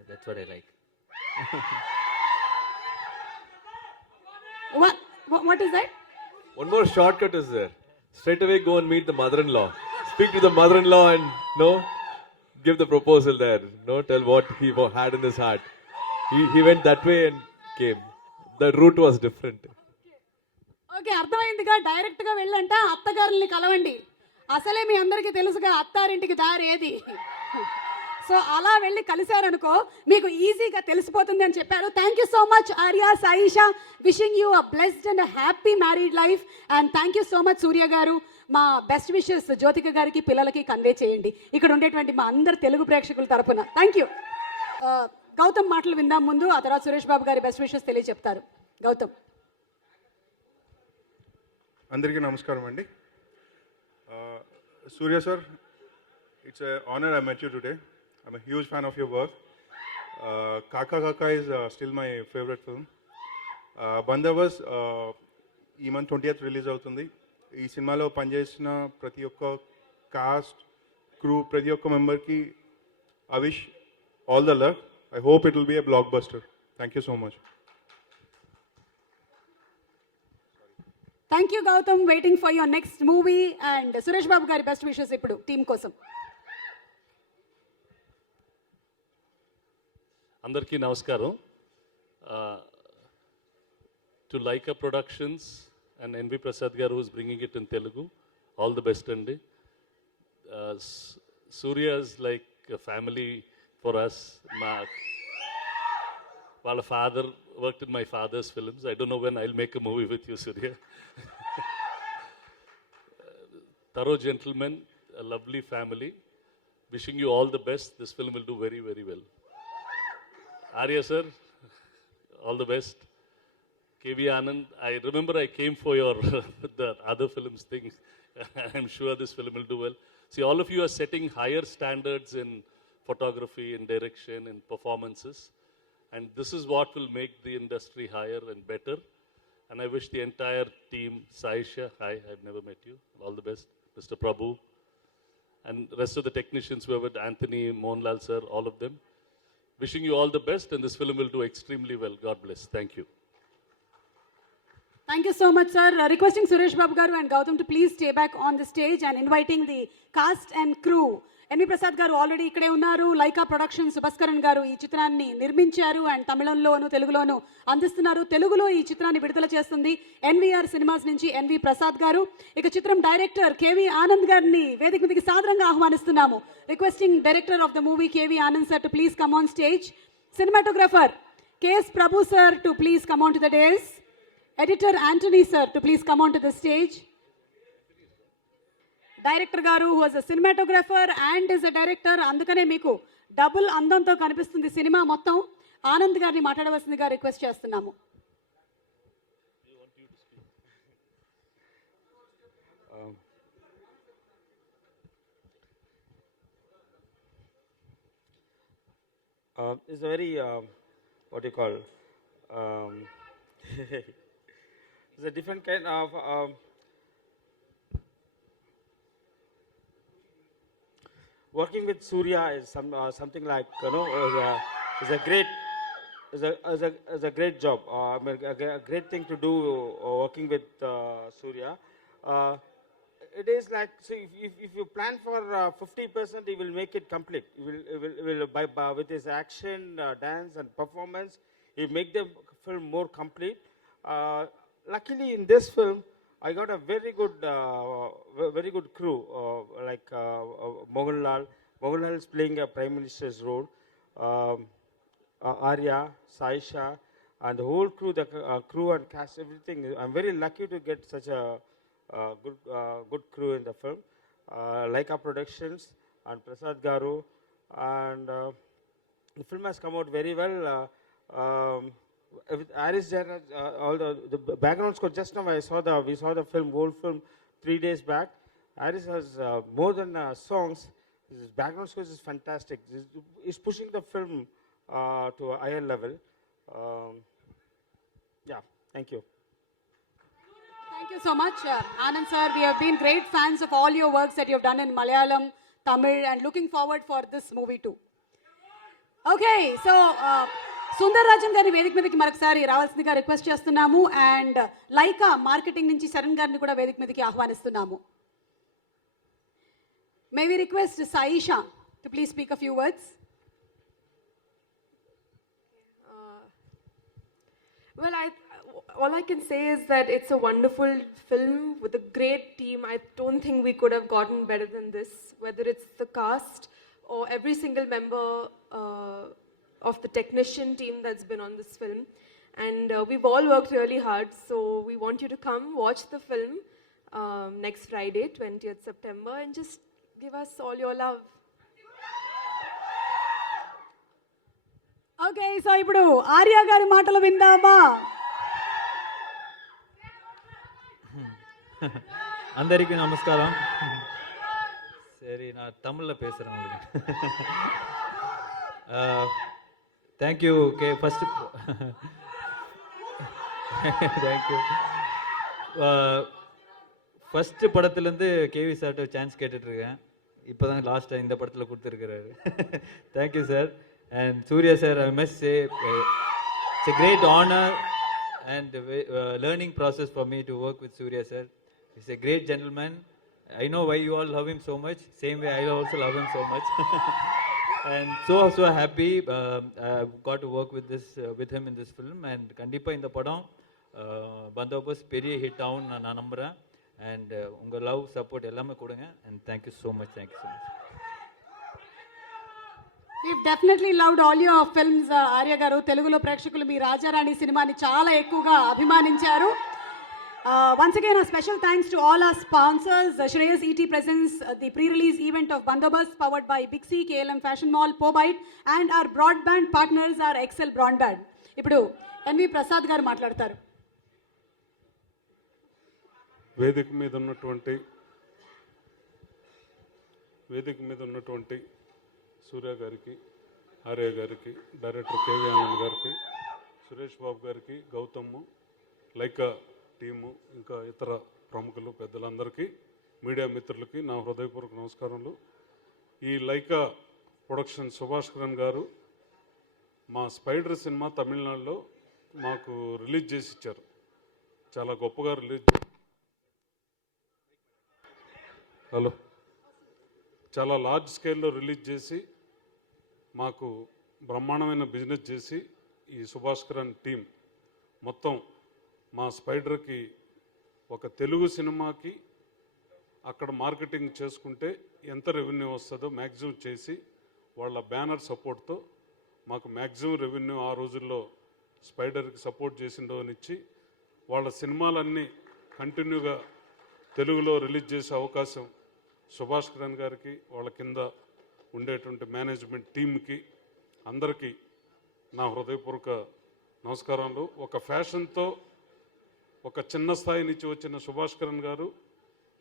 that's what I like. What is that? One more shortcut is there. Straight away go and meet the mother-in-law. Speak to the mother-in-law and give the proposal there. Tell what he had in his heart. He went that way and came. The route was different. Okay, అర్థమైందిగా. Direct గా వెళ్ళంట అత్తగారుల్ని కలవండి. అసలే మీ అందరికీ తెలుసుగా అత్తారింటికి దారి ఏది. So అలా వెళ్ళి కలిశారనుకో మీకు ఈజీగా తెలిసిపోతుంది అని చెప్పారు. Thank you so much Arya, Sayyeshaa. Wishing you a blessed and happy married life. And thank you so much Suriya garu. మా బెస్ట్ విషెస్ జ్యోతిక గారికి, పిల్లలకి కన్వే చేయండి ఇక్కడ ఉండేటువంటి మా అందరు తెలుగు ప్రేక్షకుల తరపున. Thank you. గౌతమ్ మాటలు విందాం ముందు, ఆ తర్వాత సురేష్ బాబు గారి బెస్ట్ విషెస్ తెలియచెప్తారు. గౌతమ్. అందరికీ నమస్కారం అండి. Surya sir, it's an honor I met you today. I'm a huge fan of your work. Kaka Kaka is still my favorite film. Bandavas ఈ మంత్ 20th రిలీజ్ అవుతుంది. ఈ సినిమాలో పనిచేసిన ప్రతి ఒక్క కాస్ట్, క్రూ, ప్రతి ఒక్క మెంబర్కి I wish all the luck. I hope it will be a blockbuster. Thank you so much. Thank you Gautham. Waiting for your next movie. And Suresh Babu గారి బెస్ట్ విషెస్ ఇప్పుడు టీం కోసం. అందరికీ నమస్కారం. To Lyca productions and NV Prasad garu who's bringing it in Telugu, all the best అండి. Suriya is like family for us. వాళ్ళ father worked in my father's films. I don't know when I'll make a movie with you, Surya. Thorough gentleman, a lovely family. Wishing you all the best. This film will do very well. Arya sir, all the best. KV Anand, I remember I came for your the other films things. I'm sure this film will do well. See, all of you are setting higher standards in photography, in direction, in performances. And this is what will make the industry higher and better. And I wish the entire team, Saisha, hi, I've never met you. All the best. Mr. Prabhu. And rest of the technicians who are with Anthony, Mohanlal sir, all of them. Wishing you all the best, and this film will do extremely well. God bless. Thank you. Thank you so much, sir. Requesting Suresh Babu garu and Gautam to please stay back on the stage and inviting the cast and crew. N.V. Prasad garu already ikkade unnaru. Laika Productions Subhaskaran garu ee చిత్రాన్ని నిర్మించారు and తమిళంలోను తెలుగులోను అందిస్తున్నారు. తెలుగులో ఈ చిత్రాన్ని విడుదల చేస్తుంది NVR cinemas నుంచి NV Prasad గారు. ఇక చిత్రం డైరెక్టర్ KV ఆనంద్ గారిని వేదిక మీదకి సాదరంగా ఆహ్వానిస్తున్నాము. Requesting director of the movie KV Anand sir to please come on stage. Cinematographer KS Prabhu sir to please come on to the dais. Editor Anthony sir to please come on to the stage. Director garu who is a cinematographer and is a director, అందుకనే మీకు double అందంతో కనిపిస్తుంది cinema మొత్తం. ఆనంద్ గారిని మాట్లాడవలసిందిగా request చేస్తున్నాము. It's a very what do you call it's a different kind of working with Surya is something like, you know, is a great job. I mean, a great thing to do working with Surya. It is like, so if you plan for 50%, he will make it complete. He will with his action, dance, and performance, he make the film more complete. Luckily, in this film, I got a very good crew, like Mohanlal. Mohanlal is playing a Prime Minister's role. Arya, Saisha, and the whole crew, the crew and cast, everything. I'm very lucky to get such a good crew in the film. Laika Productions and Prasad Garu, and the film has come out very well. With Aris Jairaj, all the background score. Just now we saw the whole film 3 days back. Aris has more than songs. His background score is fantastic. He's pushing the film to a higher level. Yeah, thank you. Thank you so much, Anand sir. We have been great fans of all your works that you have done in Malayalam, Tamil, and looking forward for this movie too. Okay, so Sundar Rajan గారి వేదిక మీదకి మరొకసారి రావాల్సిందిగా request చేస్తున్నాము. And Lyca marketing నుంచి శరణ్ గారిని కూడా వేదిక మీదకి ఆహ్వానిస్తున్నాము. May we request Sayyeshaa to please speak a few words. Well, all I can say is that it's a wonderful film with a great team. I don't think we could have gotten better than this, whether it's the cast or every single member of the technician team that's been on this film. And we've all worked really hard, so we want you to come watch the film next Friday, 20th September, and just give us all your love. Okay, so ఇప్పుడు ఆర్య గారి మాటలు విందామా? అందరికీ నమస్కారం. சரி, நான் தமிழில் பேசுகிறேன் உங்களுக்கு. Thank you. Okay, first thank you. First படத்துலேருந்து கேவி சார்ட்ட சான்ஸ் கேட்டுட்ருக்கேன். இப்போ தான் லாஸ்ட்டாக இந்த படத்தில் கொடுத்துருக்கிறாரு. Thank you sir. And Surya sir, I must say, it's a great honor and learning process for me to work with Surya sir. He's a great gentleman. I know why you all love him so much. Same way I also love him so much. And so happy I've got to work with him in this film. And kandipa in the padam Bandobas periya hit down na nambra. And unga love support ellame kodunga. And thank you so much. Thank you so much. We've definitely loved all your films, Arya garu. Telugulo ప్రేక్షకులు మీ రాజారాణి సినిమాని చాలా ఎక్కువగా అభిమానించారు. Once again, a special thanks to all our sponsors. Shreyas ET presents the pre-release event of Bandobast, powered by Big C, KLM Fashion Mall, Pobite, and our broadband partners are Excel Broadband. ఇప్పుడు NV Prasad గారు మాట్లాడతారు. వేదిక మీద ఉన్నటువంటి సూర్య గారికి, ఆర్య గారికి, director KV Anand గారికి, సురేష్ బాబు గారికి, గౌతమ్, లైకా టీము, ఇంకా ఇతర ప్రముఖులు పెద్దలందరికీ, మీడియా మిత్రులకి నా హృదయపూర్వక నమస్కారములు. ఈ లైకా ప్రొడక్షన్ సుభాష్ కరణ్ గారు మా స్పైడర్ సినిమా తమిళనాడులో మాకు రిలీజ్ చేసి ఇచ్చారు. చాలా గొప్పగా చాలా లార్జ్ స్కేల్లో రిలీజ్ చేసి మాకు బ్రహ్మాండమైన బిజినెస్ చేసి ఈ సుభాష్ కరణ్ టీం మొత్తం మా స్పైడర్కి ఒక తెలుగు సినిమాకి అక్కడ మార్కెటింగ్ చేసుకుంటే ఎంత రెవెన్యూ వస్తుందో మ్యాక్సిమం చేసి వాళ్ళ బ్యానర్ సపోర్ట్తో మాకు మ్యాక్సిమం రెవెన్యూ ఆ రోజుల్లో స్పైడర్కి సపోర్ట్ చేసిండోనిచ్చి వాళ్ళ సినిమాలన్నీ కంటిన్యూగా తెలుగులో రిలీజ్ చేసే అవకాశం సుభాష్ కరణ్ గారికి, వాళ్ళ కింద ఉండేటువంటి మేనేజ్మెంట్ టీమ్కి అందరికీ నా హృదయపూర్వక నమస్కారాలు. ఒక ఫ్యాషన్తో ఒక చిన్న స్థాయి నుంచి వచ్చిన సుభాష్ కరణ్ గారు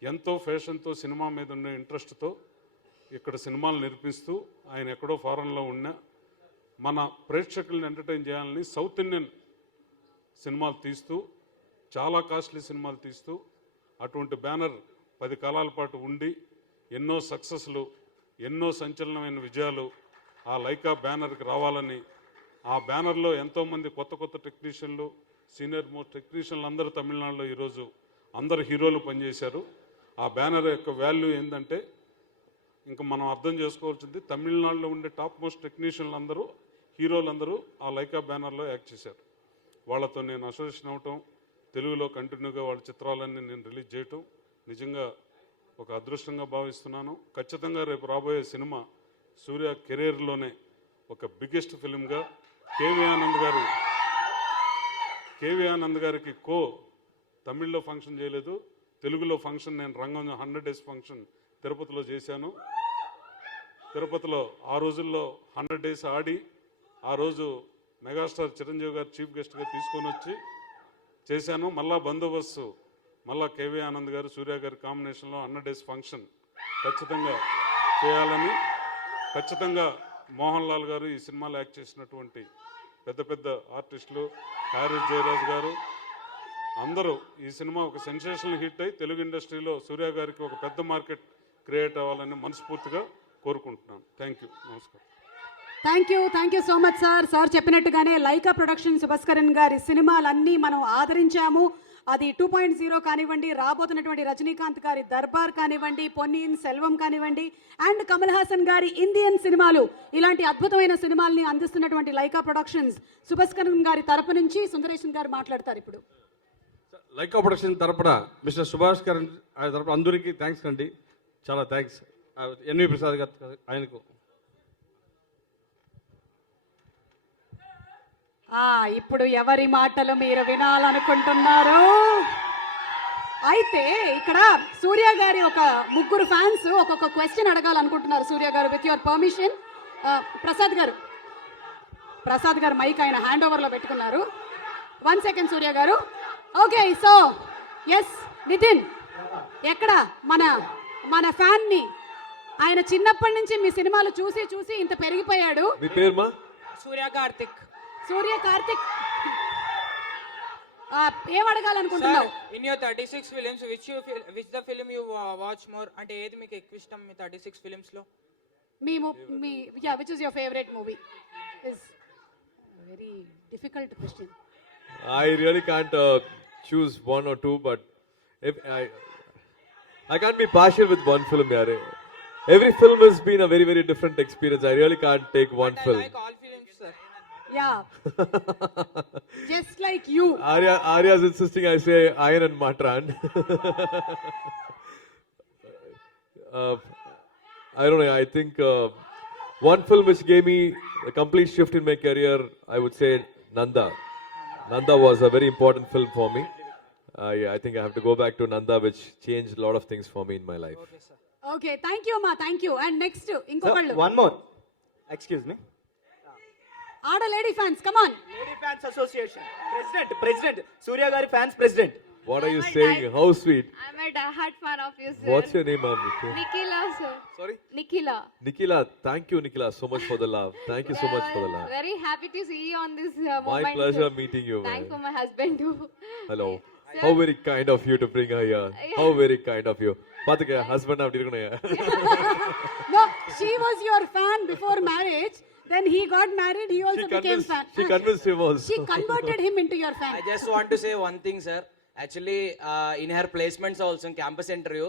ఎంతో ఫ్యాషన్తో సినిమా మీద ఉన్న ఇంట్రెస్ట్తో ఇక్కడ సినిమాలు నిర్మిస్తూ ఆయన ఎక్కడో ఫారెన్లో ఉన్న మన ప్రేక్షకులను ఎంటర్టైన్ చేయాలని సౌత్ ఇండియన్ సినిమాలు తీస్తూ, చాలా కాస్ట్లీ సినిమాలు తీస్తూ అటువంటి బ్యానర్ 10 కాలాల పాటు ఉండి ఎన్నో సక్సెస్లు, ఎన్నో సంచలనమైన విజయాలు ఆ లైకా బ్యానర్కి రావాలని, ఆ బ్యానర్లో ఎంతోమంది కొత్త టెక్నీషియన్లు, సీనియర్ మోస్ట్ టెక్నీషియన్లు అందరూ తమిళనాడులో ఈరోజు అందరు హీరోలు పనిచేశారు. ఆ బ్యానర్ యొక్క వాల్యూ ఏంటంటే ఇంకా మనం అర్థం చేసుకోవాల్సింది, తమిళనాడులో ఉండే టాప్ మోస్ట్ టెక్నీషియన్లు అందరూ, హీరోలందరూ ఆ లైకా బ్యానర్లో యాక్ట్ చేశారు. వాళ్ళతో నేను అసోసియేషన్ అవటం, తెలుగులో కంటిన్యూగా వాళ్ళ చిత్రాలన్నీ నేను రిలీజ్ చేయటం నిజంగా ఒక అదృష్టంగా భావిస్తున్నాను. ఖచ్చితంగా రేపు రాబోయే సినిమా సూర్య కెరీర్లోనే ఒక బిగ్గెస్ట్ ఫిలింగా కేవీ ఆనంద్ గారికి తమిళ్లో ఫంక్షన్ చేయలేదు, తెలుగులో ఫంక్షన్ నేను రంగం 100 days ఫంక్షన్ తిరుపతిలో చేశాను. తిరుపతిలో ఆ రోజుల్లో 100 days ఆడి ఆ రోజు మెగాస్టార్ చిరంజీవి గారు చీఫ్ గెస్ట్గా తీసుకొని వచ్చి చేశాను. మళ్ళా బందోబస్తు మళ్ళా కేవీ ఆనంద్ గారు, సూర్య గారి కాంబినేషన్లో 100 days ఫంక్షన్ ఖచ్చితంగా చేయాలని, ఖచ్చితంగా మోహన్ లాల్ గారు, ఈ సినిమాలో యాక్ట్ చేసినటువంటి పెద్ద ఆర్టిస్టులు, హ్యారీ జయరాజ్ గారు అందరూ ఈ సినిమా ఒక సెన్సేషనల్ హిట్ అయి తెలుగు ఇండస్ట్రీలో సూర్య గారికి ఒక పెద్ద మార్కెట్ క్రియేట్ అవ్వాలని మనస్ఫూర్తిగా కోరుకుంటున్నాను. థ్యాంక్ యూ, నమస్కారం. Thank you so much sir చెప్పినట్టుగానే లైకా ప్రొడక్షన్ సుభాష్ కరణ్ గారి సినిమాలన్నీ మనం ఆదరించాము. అది 2.0 కానివ్వండి, రాబోతున్నటువంటి రజనీకాంత్ గారి దర్బార్ కానివ్వండి, పొన్నియిన్ సెల్వం కానివ్వండి, అండ్ కమల్ హాసన్ గారి ఇండియన్ సినిమాలు, ఇలాంటి అద్భుతమైన సినిమాల్ని అందిస్తున్నటువంటి లైకా ప్రొడక్షన్స్ సుభాష్ కరణ్ గారి తరపు నుంచి సుందరేషన్ గారు మాట్లాడతారు ఇప్పుడు. లైకా ప్రొడక్షన్ తరపున మిస్టర్ సుభాష్ కరణ్ తరపున అందరికీ థ్యాంక్స్ అండి, చాలా థ్యాంక్స్. ఎన్వి ప్రసాద్ గారు ఆయనకు. ఇప్పుడు ఎవరి మాటలు మీరు వినాలనుకుంటున్నారు? అయితే ఇక్కడ సూర్య గారి ఒక 3 ఫ్యాన్స్ ఒక్కొక్క క్వశ్చన్ అడగాలనుకుంటున్నారు సూర్య గారు, విత్ యువర్ పర్మిషన్. ప్రసాద్ గారు మైక్ ఆయన హ్యాండ్ ఓవర్లో పెట్టుకున్నారు. 1 second సూర్య గారు. ఓకే, సో ఎస్ నితిన్, ఎక్కడ మన ఫ్యాన్ ని, ఆయన చిన్నప్పటి నుంచి మీ సినిమాలు చూసి ఇంత పెరిగిపోయాడు. మీ పేరు మా? సూర్య కార్తిక్. ఏం అడగాలనుకుంటున్నావు? In your 36 films which the film you watch more, అంటే ఏది మీకు ఎక్కువ ఇష్టం మీ 36 ఫిలిమ్స్ లో? Which is your favourite movie? Is very difficult question. I really can't choose one or two, but if I can't be partial with one film, yaar. Every film has been a very different experience. I really can't take one film. I like all films, sir. Yeah. Just like you. Arya's insisting I say Iron and Matran. I don't know. I think one film which gave me a complete shift in my career, I would say Nanda. Nanda was a very important film for me. I think I have to go back to Nanda, which changed a lot of things for me in my life. Okay, sir. Okay, thank you ma, thank you. And next inkokallu. One more. Excuse me. Lady fans, come on. Lady Fans Association. President. Surya Gari Fans President. What are you saying? How sweet. I'm a diehard fan of you, sir. What's your name, ma'am? Nikila, sir. Sorry? Nikila. Nikila, thank you, Nikila, so much for the love. Thank you so much for the love. Very happy to see you on this My moment. pleasure meeting you, Thanks for man. my husband too. Hello. How very kind of you to bring her here. How very kind of you. பாத்துக்க husband அப்படி இருக்கணும். No, she was your fan before marriage. Then he got married, he also became fan. She convinced him also. She converted him into your fan. I just want to say one thing, sir. Actually, in her placements also in campus interview,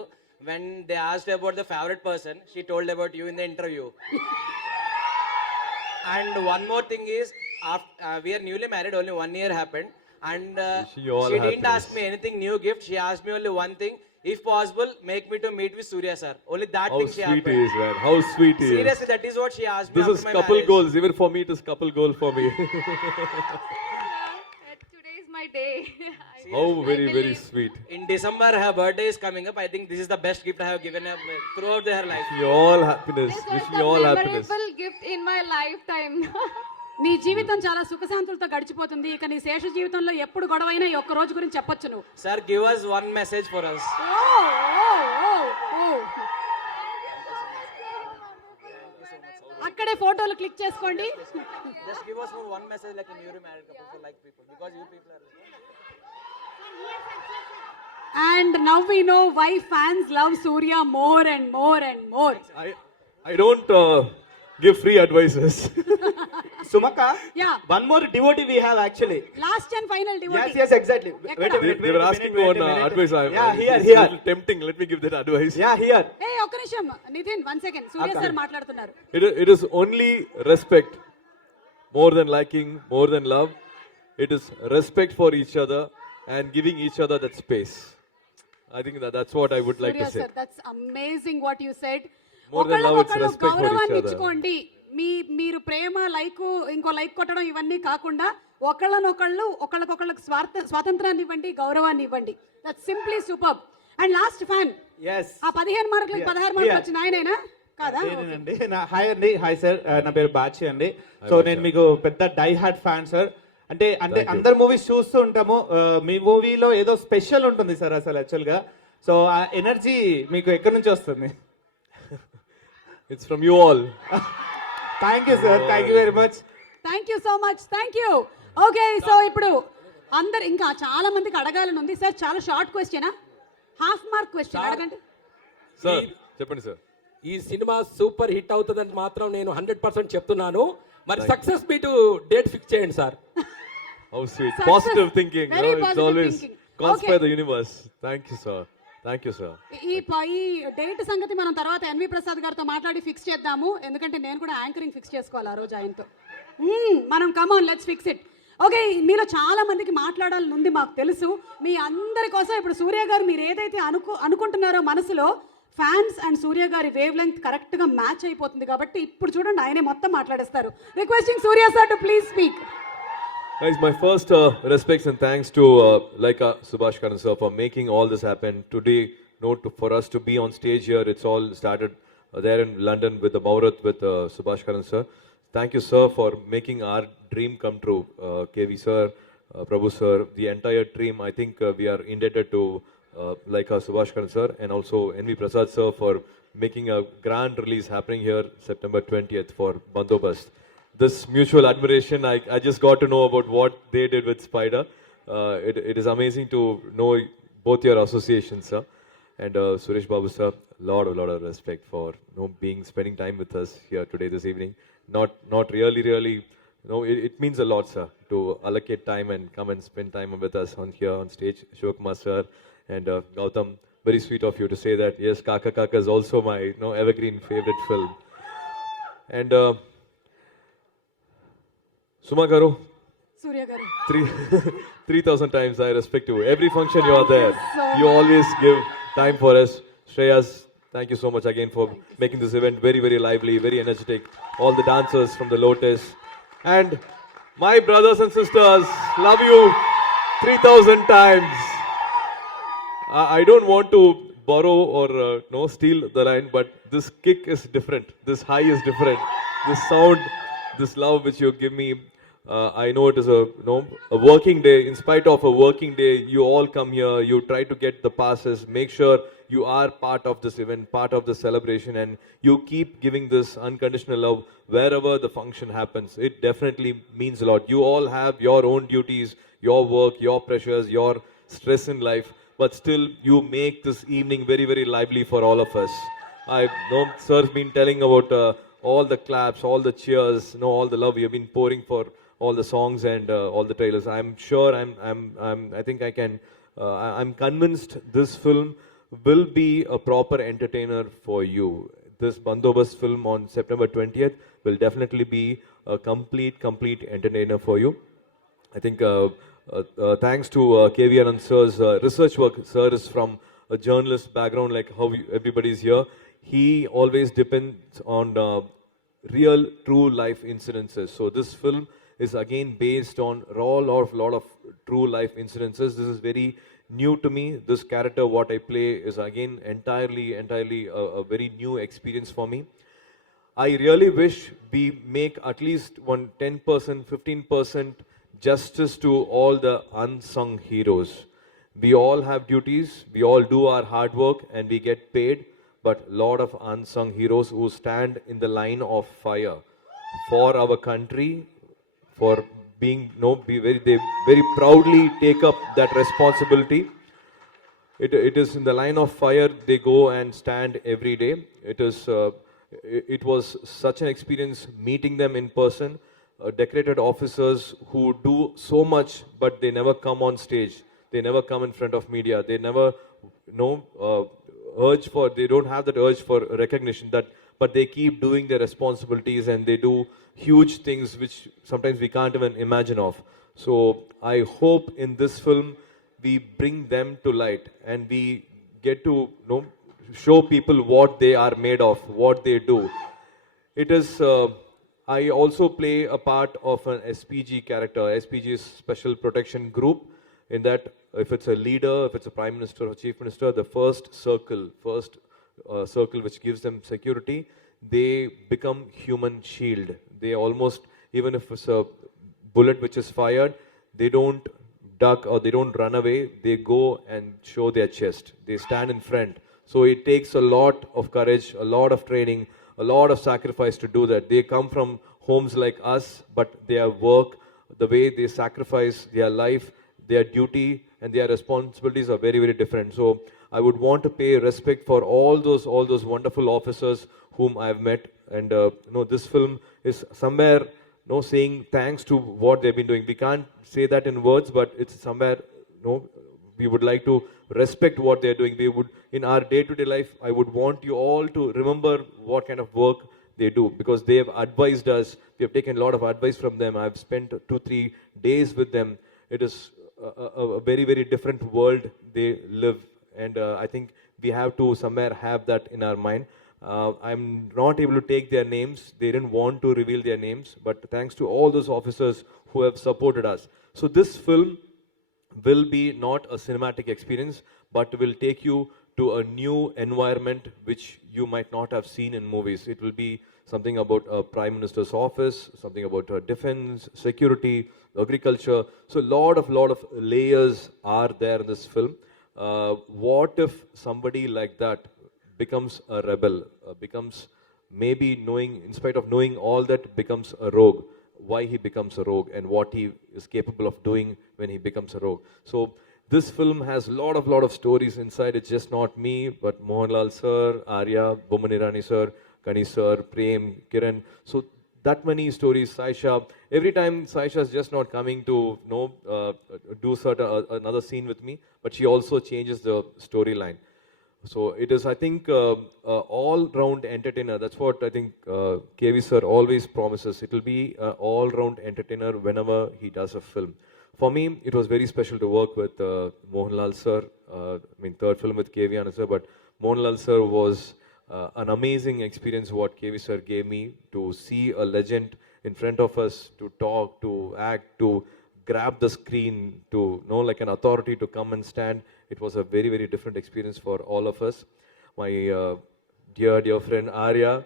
when they asked about the favorite person, she told about you in the interview. And one more thing is, we are newly married, only 1 year happened. And Wishing she you all didn't happiness. ask me anything new gift. She asked me only one thing. If possible, make me to meet with Surya sir. Only that How thing she sweet asked. he is, man. How sweet he is. Seriously, that is what she asked me This is after my couple marriage. goals. Even for me, it is couple goal for me. Today is my day. How I very, very believe. sweet. In December, her birthday is coming up. I think this is the best gift I have given her throughout her life. Wish you all happiness. This was Wish the you all happiness. memorable gift in my lifetime. నీ జీవితం చాలా సుఖశాంతులతో గడిచిపోతుంది. ఇక నీ శేష జీవితంలో ఎప్పుడు గొడవైనా ఈ ఒక్క రోజు గురించి చెప్పొచ్చు నువ్వు. Sir, give us one message for us. అక్కడే ఫోటోలు క్లిక్ చేసుకోండి. Just give us for one message like a newly married couple for like people, because you people are. And now we know why fans love Surya more and more and more. I don't give free advices. Sumaka, Yeah. one more devotee we have actually. Last and final devotee. Yes, exactly. Wait a minute. They were asking me one advice. Yeah, here, It's here. a little tempting. Let me give that advice. Yeah, here. ఏ ఒక్క నిమిషం Nitin, 1 second. సూర్య sir మాట్లాడుతున్నారు. It is only respect. More than liking, more than love. It is respect for each other and giving each other that space. I think that's what I would like Surya to say. sir, that's amazing what you said. More than love, it's ఒకళ్ళకొకళ్ళు respect for each గౌరవాన్ని other. ఇచ్చుకోండి. మీరు ప్రేమ like ఇంకో like కొట్టడం ఇవన్నీ కాకుండా ఒకళ్ళనొకళ్ళు ఒకళ్ళకొకళ్ళకి స్వాతంత్రాన్ని ఇవ్వండి, గౌరవాన్ని ఇవ్వండి. That's simply super. And last fan, Yes. ఆ 15 మార్కులకి 16 మార్కులు వచ్చిన ఆయనేనా కాదా? నేనండి. హాయ్ అండి. హాయ్ సార్, నా పేరు బాచి అండి. సో నేను మీకు పెద్ద డై హార్ట్ ఫ్యాన్ సార్. అంటే అందరు మూవీస్ చూస్తూ ఉంటాము, మీ మూవీలో ఏదో స్పెషల్ ఉంటుంది సార్ అసలు యాక్చువల్గా. సో ఆ ఎనర్జీ మీకు ఎక్కడి నుంచి వస్తుంది? It's from you all. Thank you sir, thank you very much. Thank you so much, thank you. Okay, so ఇప్పుడు అందరు ఇంకా చాలా మందికి అడగాలని ఉంది సార్. చాలా షార్ట్ క్వశ్చనా, హాఫ్ మార్క్ క్వశ్చన్ అడగండి. Sir, చెప్పండి సార్. ఈ సినిమా సూపర్ హిట్ అవుతుందని మాత్రం నేను 100% చెప్తున్నాను. మరి సక్సెస్ మీటు డేట్ ఫిక్స్ చేయండి sir. How sweet. Success. Positive thinking. Very It's positive always thinking. conspire Okay. the universe. Thank you, sir. Thank you, sir. ఈ డేట్ సంగతి మనం తర్వాత ఎన్వి ప్రసాద్ గారితో మాట్లాడి ఫిక్స్ చేద్దాము. ఎందుకంటే నేను కూడా యాంకరింగ్ ఫిక్స్ చేసుకోవాలి ఆ రోజు ఆయనతో. మనం కమాన్, లెట్స్ ఫిక్స్ ఇట్. ఓకే, మీలో చాలా మందికి మాట్లాడాలని ఉంది మాకు తెలుసు. మీ అందరి కోసం ఇప్పుడు సూర్య గారు మీరు ఏదైతే అనుకుంటున్నారో మనసులో, ఫ్యాన్స్ అండ్ సూర్య గారి వేవ్ లెంగ్త్ కరెక్ట్ గా మ్యాచ్ అయిపోతుంది కాబట్టి ఇప్పుడు చూడండి ఆయనే మొత్తం మాట్లాడేస్తారు. Requesting Suriya sir to please speak. Guys, my first respects and thanks to Laika Subhash Karan sir for making all this happen. Today, for us to be on stage here, it's all started there in London with the Maurat with Subhash Karan sir. Thank you, sir, for making our dream come true. KV sir, Prabhu sir, the entire team. I think we are indebted to Laika Subhash Karan sir and also NV Prasad sir for making a grand release happening here September 20th for Bandobast. This mutual admiration, I just got to know about what they did with Spider. It is amazing to know both your associations, sir. And Suresh Babu sir, lot of respect for spending time with us here today, this evening. Not really, it means a lot, sir, to allocate time and come and spend time with us here on stage. Shivakumar sir and Gautam, very sweet of you to say that. Yes, Kaka Kaka is also my evergreen favorite film. And Suma Garu, సూర్య గారు 3,000 times I respect you. Every function you are there. so You always give time for us. Shreyas, thank you so much again for making this event very, very lively, very energetic. All the dancers from the Lotus. And my brothers and sisters, love you 3,000 times. I don't want to borrow or steal the line, but this kick is different. This high is different. This sound, this love which you give me, I know it is a working day. In spite of a working day, you all come here. You try to get the passes. Make sure you are part of this event, part of the celebration, and you keep giving this unconditional love wherever the function happens. It definitely means a lot. You all have your own duties, your work, your pressures, your stress in life, but still you make this evening very, very lively for all of us. I know sir's been telling about all the claps, all the cheers, all the love you've been pouring for all the songs and all the trailers. I'm sure, I think I can, I'm convinced this film will be a proper entertainer for you. This Bandobast film on September 20th will definitely be a complete entertainer for you. I think thanks to KV Anand sir's research work. Sir is from a journalist background like how everybody is here. He always depends on real, true life incidences. So this film is again based on lot of true life incidences. This is very new to me. This character, what I play, is again entirely a very new experience for me. I really wish we make at least 10%, 15% justice to all the unsung heroes. We all have duties, we all do our hard work and we get paid, but lot of unsung heroes who stand in the line of fire for our country, for being, they very proudly take up that responsibility. It is in the line of fire they go and stand every day. It was such an experience meeting them in person. Decorated officers who do so much, but they never come on stage. They never come in front of media. They never, they don't have that urge for recognition. But they keep doing their responsibilities and they do huge things which sometimes we can't even imagine of. So I hope in this film we bring them to light and we get to show people what they are made of, what they do. It is. I also play a part of an SPG character. SPG is Special Protection Group. In that, if it's a leader, if it's a Prime Minister or Chief Minister, the first circle which gives them security, they become human shield. They almost, even if it's a bullet which is fired, they don't duck or they don't run away. They go and show their chest. They stand in front. So it takes a lot of courage, a lot of training, a lot of sacrifice to do that. They come from homes like us, but their work, the way they sacrifice their life, their duty and their responsibilities are very, very different. So I would want to pay respect for all those wonderful officers whom I have met. And this film is somewhere saying thanks to what they've been doing. We can't say that in words, but it's somewhere we would like to respect what they're doing. We would, in our day-to-day life, I would want you all to remember what kind of work they do, because they have advised us. We have taken a lot of advice from them. I've spent 2-3 days with them. It is a very, very different world they live. And I think we have to somewhere have that in our mind. I'm not able to take their names. They didn't want to reveal their names, but thanks to all those officers who have supported us. So this film will be not a cinematic experience, but will take you to a new environment which you might not have seen in movies. It will be something about a Prime Minister's office, something about defense, security, agriculture. So a lot of layers are there in this film. What if somebody like that becomes a rebel, becomes maybe knowing, in spite of knowing all that, becomes a rogue? Why he becomes a rogue and what he is capable of doing when he becomes a rogue. So this film has a lot of stories inside. It's just not me, but Mohanlal sir, Arya, Boman Irani sir, Kani sir, Prem, Kiran. So that many stories. Saisha, every time Saisha is just not coming to do another scene with me, but she also changes the storyline. So it is, I think, all-round entertainer. That's what I think KV sir always promises. It will be an all-round entertainer whenever he does a film. For me, it was very special to work with Mohanlal sir. Third film with KV Anand sir, but Mohanlal sir was an amazing experience what KV sir gave me, to see a legend in front of us, to talk, to act, to grab the screen, to know like an authority to come and stand. It was a very, very different experience for all of us. My dear friend Arya,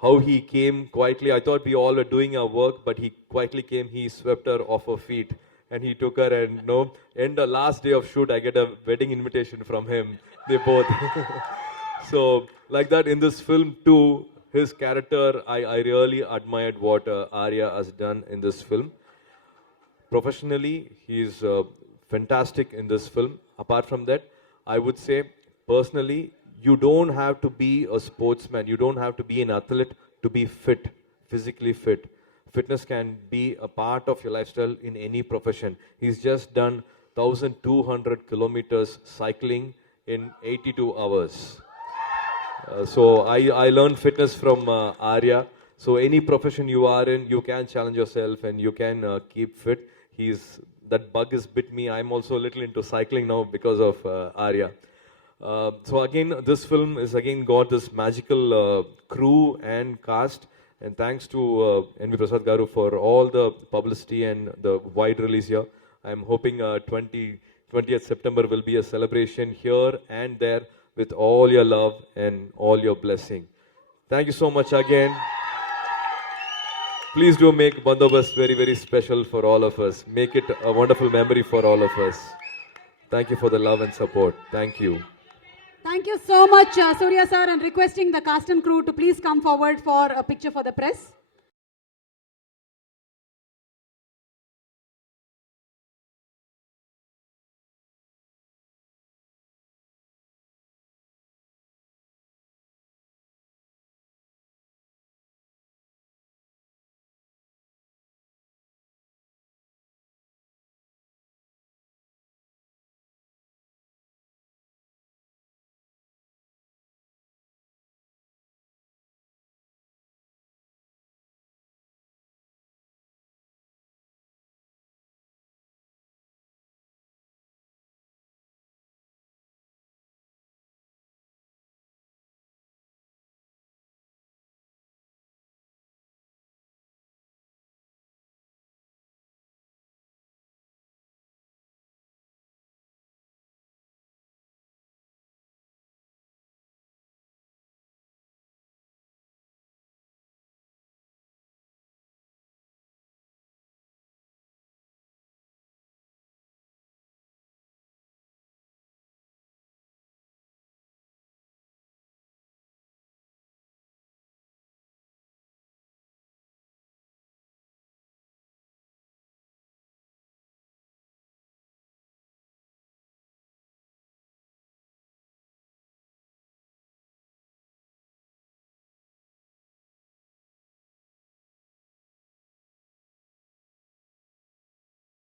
how he came quietly. I thought we all were doing our work, but he quietly came. He swept her off her feet, and he took her. And end the last day of shoot, I get a wedding invitation from him. They both. So like that in this film too, his character, I really admired what Arya has done in this film. Professionally, he's fantastic in this film. Apart from that, I would say personally, you don't have to be a sportsman, you don't have to be an athlete to be fit, physically fit. Fitness can be a part of your lifestyle in any profession. He's just done 1,200 kilometers cycling in 82 hours. So I learned fitness from Arya. So any profession you are in, you can challenge yourself and you can keep fit. That bug has bit me. I'm also a little into cycling now because of Arya. So again, this film is again got this magical crew and cast, and thanks to N.V. Prasad Garu for all the publicity and the wide release here. I'm hoping 20th September will be a celebration here and there with all your love and all your blessing. Thank you so much again. Please do make Bandobast very, very special for all of us. Make it a wonderful memory for all of us. Thank you for the love and support. Thank you. Thank you so much, Surya sir, and requesting the cast and crew to please come forward for a picture for the press.